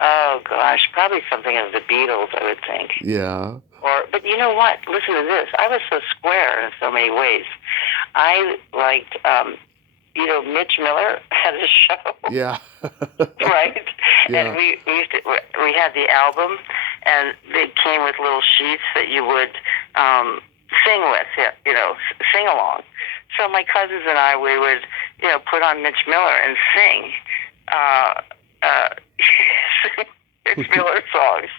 Oh, gosh. Probably something of the Beatles, I would think. Yeah. But you know what? Listen to this. I was so square in so many ways. I liked, Mitch Miller had a show. Yeah. Right? Yeah. And we had the album, and it came with little sheets that you would sing with, sing along. So my cousins and I, we would, put on Mitch Miller and sing Mitch Miller songs.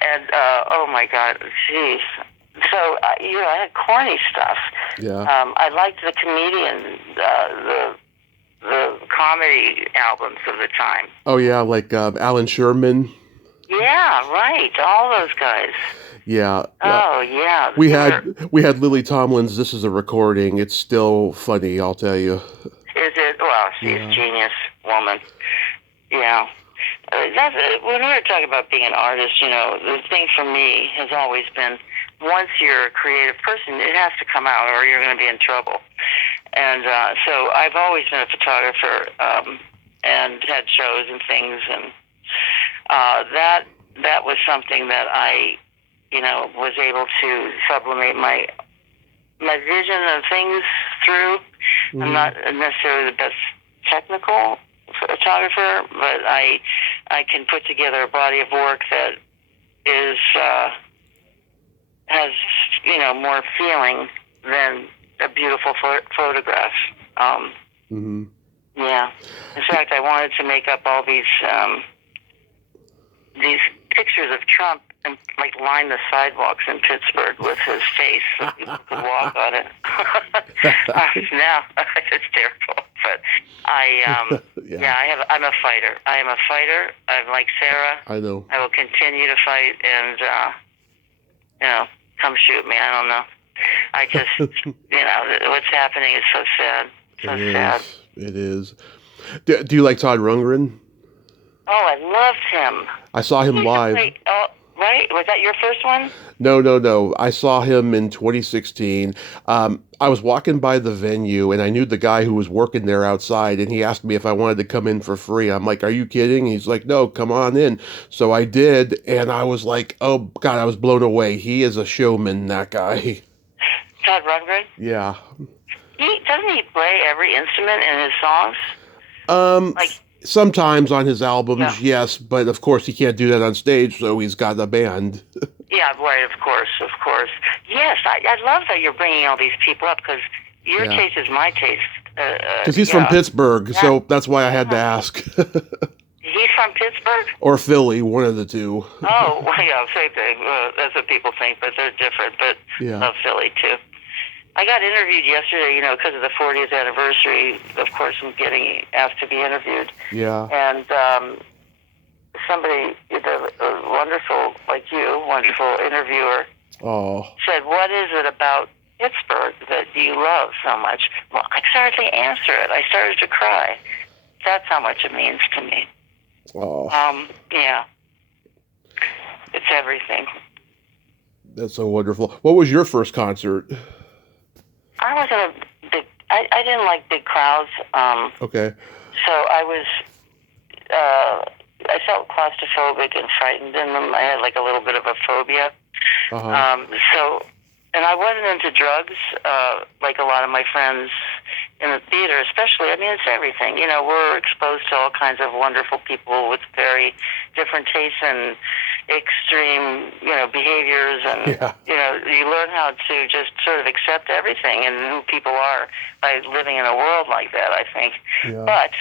And, oh my God, jeez. So, I had corny stuff. Yeah. I liked the comedian, the comedy albums of the time. Oh, yeah, like Alan Sherman. Yeah, right. All those guys. Yeah. Oh, yeah. We had Lily Tomlin's This Is a Recording. It's still funny, I'll tell you. Is it? Well, she's a genius woman. Yeah. When we were talking about being an artist, the thing for me has always been, once you're a creative person, it has to come out or you're going to be in trouble. And so I've always been a photographer and had shows and things, and that was something that I, was able to sublimate my vision of things through. Mm-hmm. I'm not necessarily the best technical photographer, but I can put together a body of work that is has more feeling than a beautiful photograph. Mm-hmm. Yeah. In fact, I wanted to make up all these pictures of Trump and like line the sidewalks in Pittsburgh with his face so people could walk on it. Now it's terrible, but I'm a fighter. I am a fighter. I'm like Sarah. I know. I will continue to fight, and come shoot me. I don't know. I just, what's happening is so sad. So sad. It is. Do you like Todd Rundgren? Oh, I loved him. I saw him live. Right? Was that your first one? No. I saw him in 2016. I was walking by the venue, and I knew the guy who was working there outside, and he asked me if I wanted to come in for free. I'm like, are you kidding? He's like, no, come on in. So I did, and I was like, oh, God, I was blown away. He is a showman, that guy. Todd Rundgren? Yeah. Doesn't he play every instrument in his songs? Sometimes on his albums, yes, but of course he can't do that on stage, so he's got a band. Yeah, right, of course. Yes, I love that you're bringing all these people up, because your taste is my taste. Because he's from Pittsburgh, so that's why I had to ask. He's from Pittsburgh? Or Philly, one of the two. Oh, well, yeah, same thing. That's what people think, but they're different, but love Philly, too. I got interviewed yesterday, because of the 40th anniversary. Of course, I'm getting asked to be interviewed. Yeah. And somebody, a wonderful, like you, wonderful interviewer, said, what is it about Pittsburgh that you love so much? Well, I started to answer it. I started to cry. That's how much it means to me. Oh. Yeah. It's everything. That's so wonderful. What was your first concert? I wasn't I didn't like big crowds. Okay. So I felt claustrophobic and frightened in them. I had like a little bit of a phobia. And I wasn't into drugs, like a lot of my friends in the theater, especially. I mean, it's everything. We're exposed to all kinds of wonderful people with very different tastes and extreme, behaviors. And, you learn how to just sort of accept everything and who people are by living in a world like that, I think. Yeah. But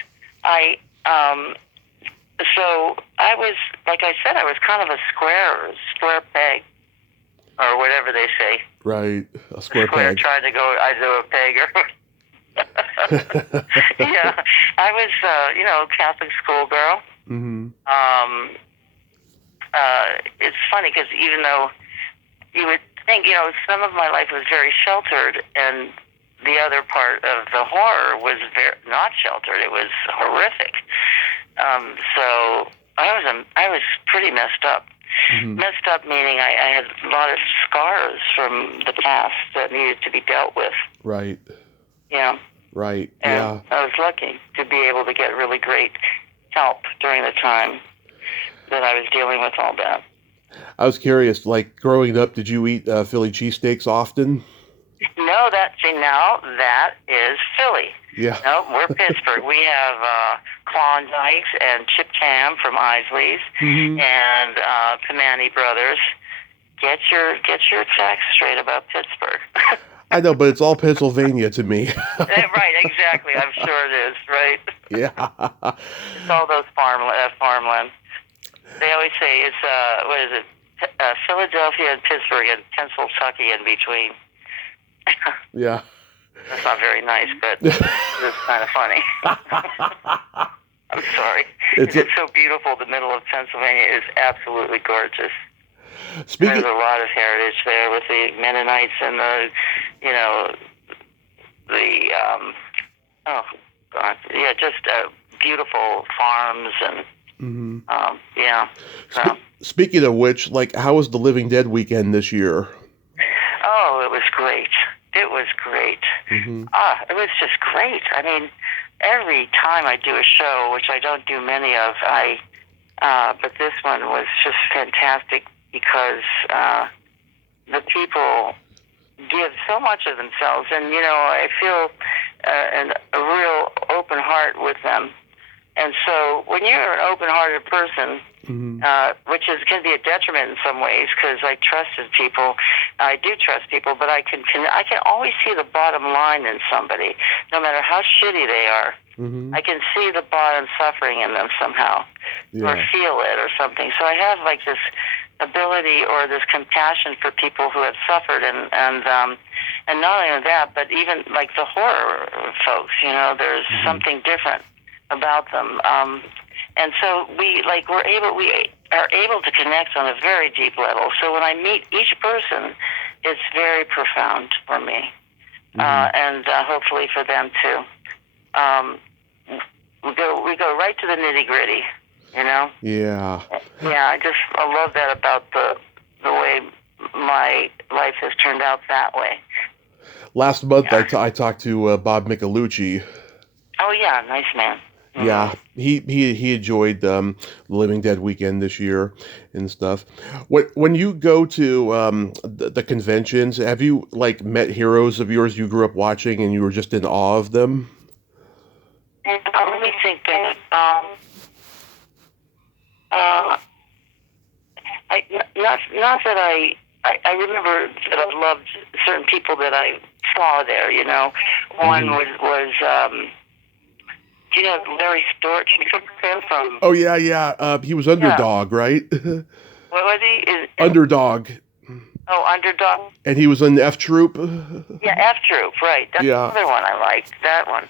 so I was, like I said, I was kind of a square peg, or whatever they say. Right, a square peg. Tried to go, I do a peg. Yeah, I was, Catholic schoolgirl. Mm-hmm. It's funny because even though you would think, some of my life was very sheltered, and the other part of the horror was not sheltered. It was horrific. So I was pretty messed up. Mm-hmm. Messed up meaning I had a lot of scars from the past that needed to be dealt with. Right. Yeah. Right. And I was lucky to be able to get really great help during the time that I was dealing with all that. I was curious, like growing up, did you eat Philly cheesesteaks often? No, that is Philly. Yeah. No, we're Pittsburgh. We have Klondikes and chipped ham from Isley's, mm-hmm. and Panani Brothers. Get your facts straight about Pittsburgh. I know, but it's all Pennsylvania to me. Right, exactly. I'm sure it is, right? Yeah. It's all those farmland. They always say it's, what is it, Philadelphia and Pittsburgh and Pennsylvania in between. Yeah. That's not very nice, but it's kind of funny. I'm sorry. It's so beautiful. The middle of Pennsylvania is absolutely gorgeous. There's a lot of heritage there with the Mennonites and just beautiful farms and mm-hmm. Speaking of which, like, how was the Living Dead weekend this year? Oh, it was great. It was great. Mm-hmm. It was just great. I mean, every time I do a show, which I don't do many of, but this one was just fantastic because the people give so much of themselves, and I feel a real open heart with them. And so when you're an open-hearted person, mm-hmm. Which can be a detriment in some ways because I trusted people, I do trust people, but I can always see the bottom line in somebody, no matter how shitty they are. Mm-hmm. I can see the bottom suffering in them somehow, or feel it or something. So I have like this ability or this compassion for people who have suffered, and not only that, but even like the horror folks, there's something different about them, and so we are able to connect on a very deep level. So when I meet each person, it's very profound for me, and hopefully for them too. We go right to the nitty gritty, Yeah. Yeah, I love that about the way my life has turned out that way. Last month, I talked to Bob Michelucci. Oh yeah, nice man. Mm-hmm. Yeah, he enjoyed Living Dead weekend this year and stuff. When you go to the conventions, have you like met heroes of yours you grew up watching and you were just in awe of them? Let me think. Not that I remember that I loved certain people that I saw there. One was Larry Storch. You took him from. Oh yeah. He was Underdog, right? What was he? Underdog. Oh, Underdog. And he was in F Troop. Yeah, F Troop. Right. That's the other one I liked. That one.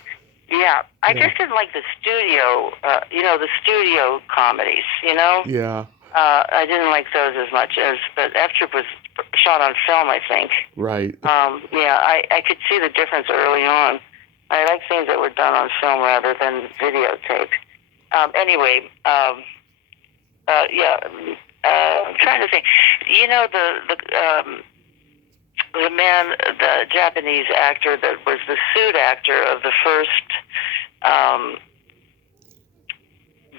Yeah, I just didn't like the studio. The studio comedies. Yeah. I didn't like those as much but F Troop was shot on film, I think. Right. I could see the difference early on. I like things that were done on film rather than videotape. Anyway, I'm trying to think. The man, the Japanese actor that was the suit actor of the first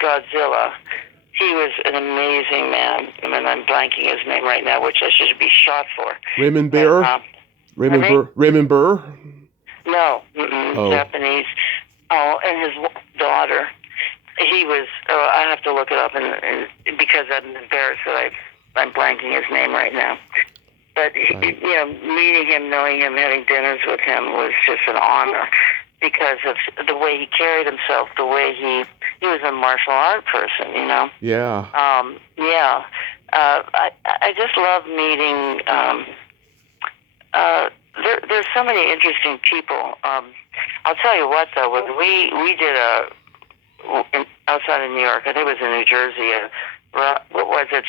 Godzilla. He was an amazing man. I mean, I'm blanking his name right now, which I should be shot for. Raymond Burr? Raymond Burr? No, Japanese. Oh, and his daughter. He was. I have to look it up, and because I'm embarrassed that I'm blanking his name right now. But meeting him, knowing him, having dinners with him was just an honor because of the way he carried himself, the way he was a martial art person, Yeah. I just love meeting. There's so many interesting people. I'll tell you what, though, when we did outside of New York, I think it was in New Jersey. What was it?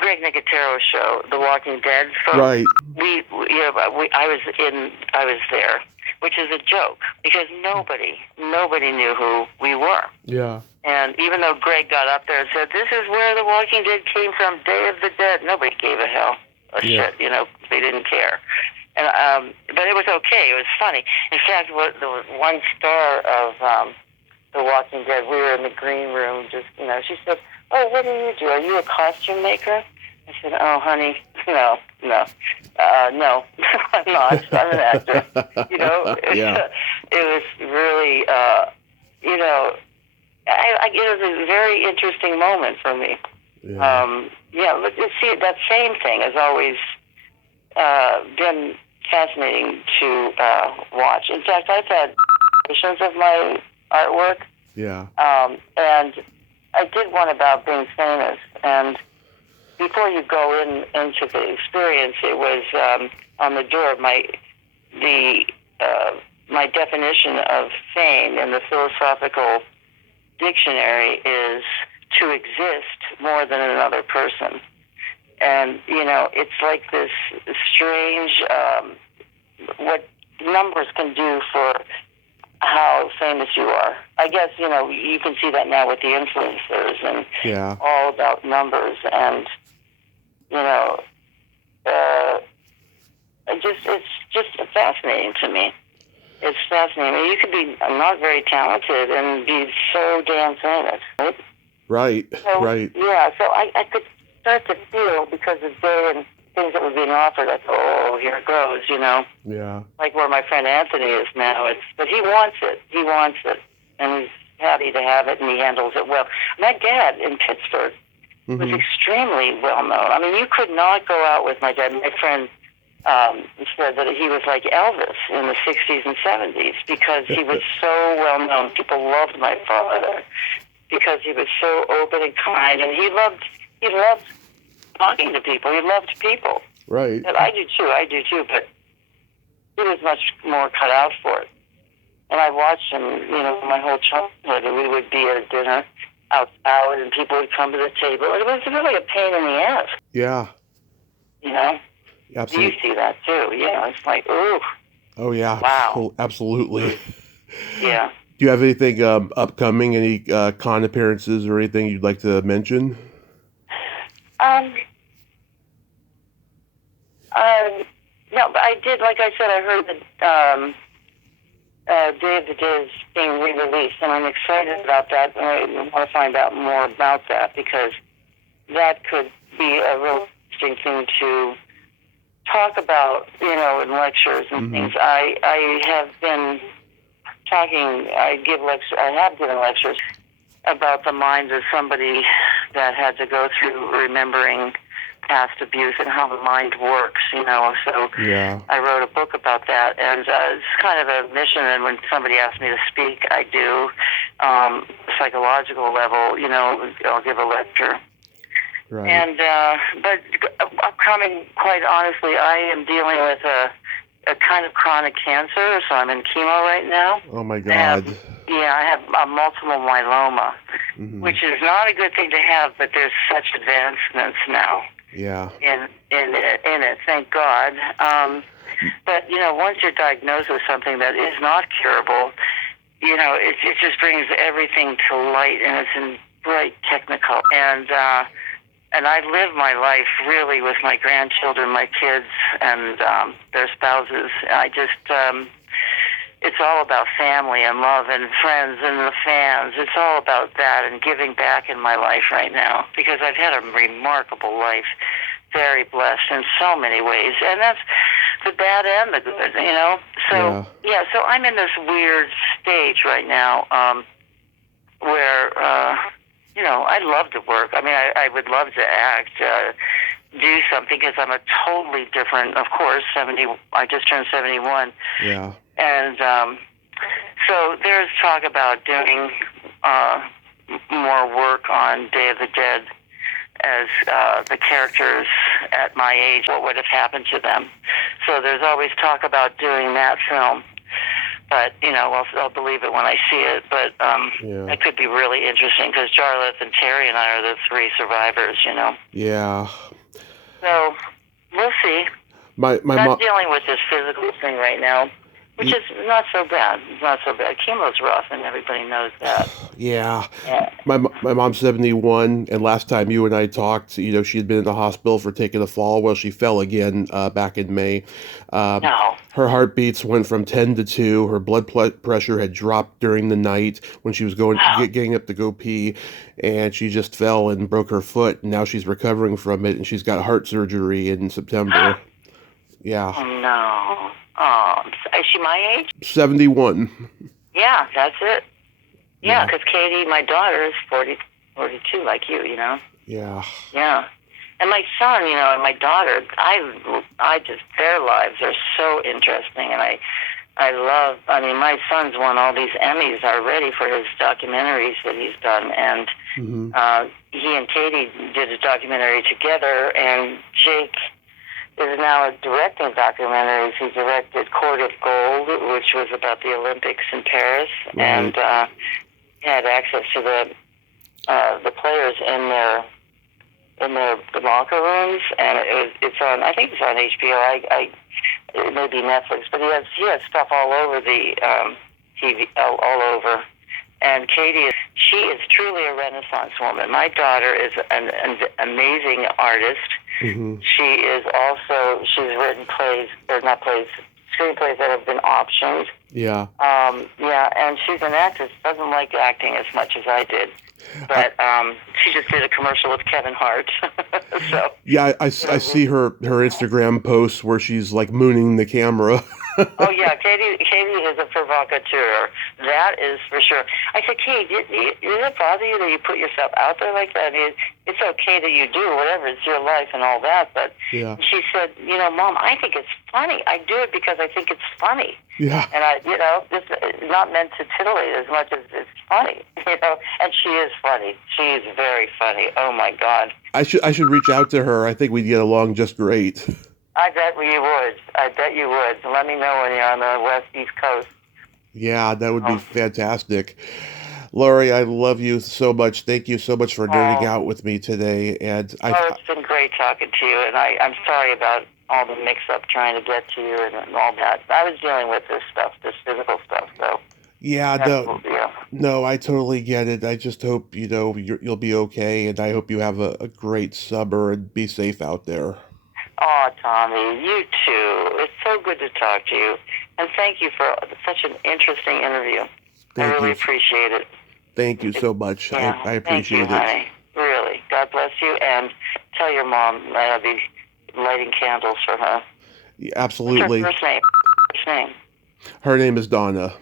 Greg Nicotero's show, The Walking Dead. Right. I was there, which is a joke because nobody knew who we were. Yeah. And even though Greg got up there and said, "This is where The Walking Dead came from, Day of the Dead," nobody gave a hell or shit. They didn't care. And but it was okay. It was funny. In fact, the one star of The Walking Dead, we were in the green room. Just she said, "Oh, what do? Are you a costume maker?" I said, "Oh, honey, no, no, I'm not. I'm an actor." It was really, it was a very interesting moment for me. Yeah. Let's see, that same thing has always been fascinating to watch. In fact, I've had visions of my artwork. Yeah. And I did one about being famous, and before you go into the experience, it was on the door. My definition of fame in the philosophical dictionary is to exist more than another person, and it's like this strange what numbers can do for how famous you are. I guess, you can see that now with the influencers and all about numbers and, it's just fascinating to me. It's fascinating. You could be not very talented and be so damn famous, right? Right, right. Yeah, so I could start to feel because of day and things that were being offered, I thought, oh, here it goes, Yeah. Like where my friend Anthony is now. But he wants it. He wants it. And he's happy to have it, and he handles it well. My dad in Pittsburgh was extremely well known. I mean, you could not go out with my dad. My friend said that he was like Elvis in the 60s and 70s because he was so well known. People loved my father because he was so open and kind, and he loved he loved talking to people. He loved people. Right. And I do too, but he was much more cut out for it. And I watched him, my whole childhood. And we would be at a dinner out, and people would come to the table. It was really a pain in the ass. Yeah. Do Absolutely. you see that too? It's like, ooh. Oh yeah. Wow. Absolutely. Yeah. Do you have anything upcoming? Any con appearances or anything you'd like to mention? No, but I did. Like I said, I heard that Day of the Dead is being re-released, and I'm excited about that. And I want to find out more about that because that could be a real interesting thing to talk about, in lectures and things. I have been talking. I have given lectures about the mind of somebody that had to go through remembering past abuse and how the mind works, So Yeah. I wrote a book about that, and it's kind of a mission. And when somebody asks me to speak, I do. Psychological level, I'll give a lecture. Right. And but upcoming, quite honestly, I am dealing with a kind of chronic cancer, so I'm in chemo right now. Oh my God. I have multiple myeloma, which is not a good thing to have, but there's such advancements now. Yeah. In it, thank God. But once you're diagnosed with something that is not curable, it just brings everything to light, and it's in bright technical. And I live my life really with my grandchildren, my kids, and their spouses. I just, it's all about family and love and friends and the fans. It's all about that and giving back in my life right now because I've had a remarkable life, very blessed in so many ways. And that's the bad and the good, So, so I'm in this weird stage right now where, I love to work. I mean, I would love to act, do something because I'm a totally different, of course, I just turned 71. Yeah. And so there's talk about doing more work on Day of the Dead as the characters at my age, what would have happened to them. So there's always talk about doing that film. But, I'll believe it when I see it. But it could be really interesting because Jarlath and Terry and I are the three survivors, Yeah. So we'll see. My I'm dealing with this physical thing right now, which is not so bad. It's not so bad. Chemo's rough, and everybody knows that. Yeah. My mom's 71, and last time you and I talked, she had been in the hospital for taking a fall. Well, she fell again back in May. No. Her heartbeats went from 10 to 2. Her blood pressure had dropped during the night when she was getting up to go pee, and she just fell and broke her foot. And now she's recovering from it, and she's got heart surgery in September. Yeah. Oh, no. Oh, is she my age? 71. Yeah, that's it. Yeah, because Katie, my daughter, is 42, like you, Yeah. Yeah. And my son, and my daughter, I just, their lives are so interesting. And my son's won all these Emmys already for his documentaries that he's done. And he and Katie did a documentary together, and Jake is now directing documentaries. He directed Court of Gold, which was about the Olympics in Paris, and had access to the players in their locker rooms, and it's on. I think it's on HBO. It may be Netflix, but he has stuff all over the TV, all over. And Katie, she is truly a Renaissance woman. My daughter is an amazing artist. She's written screenplays that have been optioned. Yeah. And she's an actress. Doesn't like acting as much as I did, but she just did a commercial with Kevin Hart. So yeah, I see her Instagram posts where she's like mooning the camera. Oh yeah, Katie is a provocateur. That is for sure. I said, Kate, does it bother you that you put yourself out there like that? I mean, it's okay that you do whatever. It's your life and all that. But Yeah. she said, Mom, I think it's funny. I do it because I think it's funny. Yeah. And it's not meant to titillate as much as it's funny. And she is funny. She is very funny. Oh my God. I should reach out to her. I think we'd get along just great. I bet you would. I bet you would. Let me know when you're on the East Coast. Yeah, that would be fantastic. Lori, I love you so much. Thank you so much for nerding out with me today. And it's been great talking to you. And I'm sorry about all the mix-up trying to get to you and all that. I was dealing with this stuff, this physical stuff, so. Yeah, no, I totally get it. I just hope, you'll be okay. And I hope you have a great summer and be safe out there. Oh, Tommy, you too. It's so good to talk to you. And thank you for such an interesting interview. I really appreciate it. Thank you so much. Yeah, I appreciate it. Thank you, honey. Really. God bless you. And tell your mom that I'll be lighting candles for her. Yeah, absolutely. What's her first name? Her name is Donna.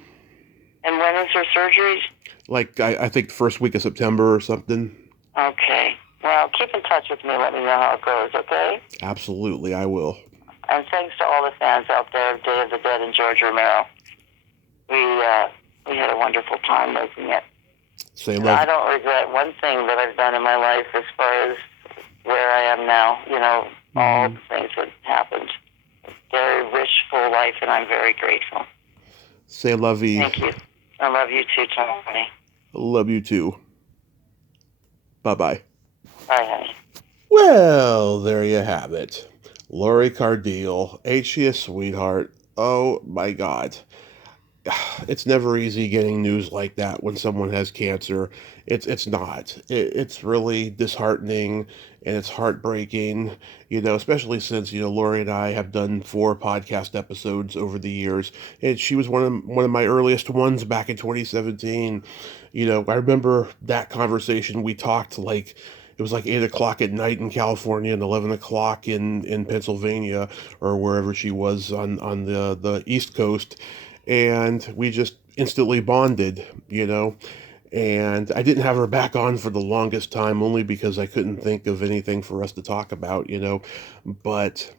And when is her surgery? Like, I think the first week of September or something. Okay. Well, keep in touch with me. Let me know how it goes, okay? Absolutely, I will. And thanks to all the fans out there of Day of the Dead and George Romero. We had a wonderful time making it. I don't regret one thing that I've done in my life as far as where I am now. All the things that happened. Very rich, full life, and I'm very grateful. Say lovey. Thank you. I love you too, Tony. Love you too. Bye-bye. Bye, honey. Well, there you have it. Lori Cardille. Ain't she a sweetheart? Oh, my God. It's never easy getting news like that when someone has cancer. It's not. It's really disheartening and it's heartbreaking, especially since, Lori and I have done 4 podcast episodes over the years. And she was one of my earliest ones back in 2017. I remember that conversation. We talked it was like 8 o'clock at night in California and 11 o'clock in Pennsylvania or wherever she was on the East Coast. And we just instantly bonded, and I didn't have her back on for the longest time only because I couldn't think of anything for us to talk about, but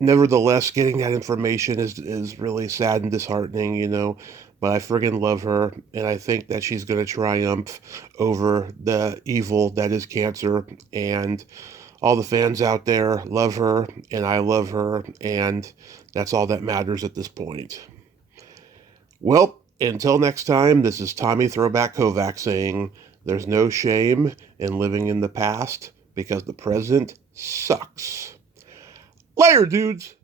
nevertheless, getting that information is really sad and disheartening, but I friggin' love her, and I think that she's going to triumph over the evil that is cancer, and all the fans out there love her, and I love her, and that's all that matters at this point. Well, until next time, this is Tommy Throwback Kovac saying, there's no shame in living in the past because the present sucks. Later, dudes!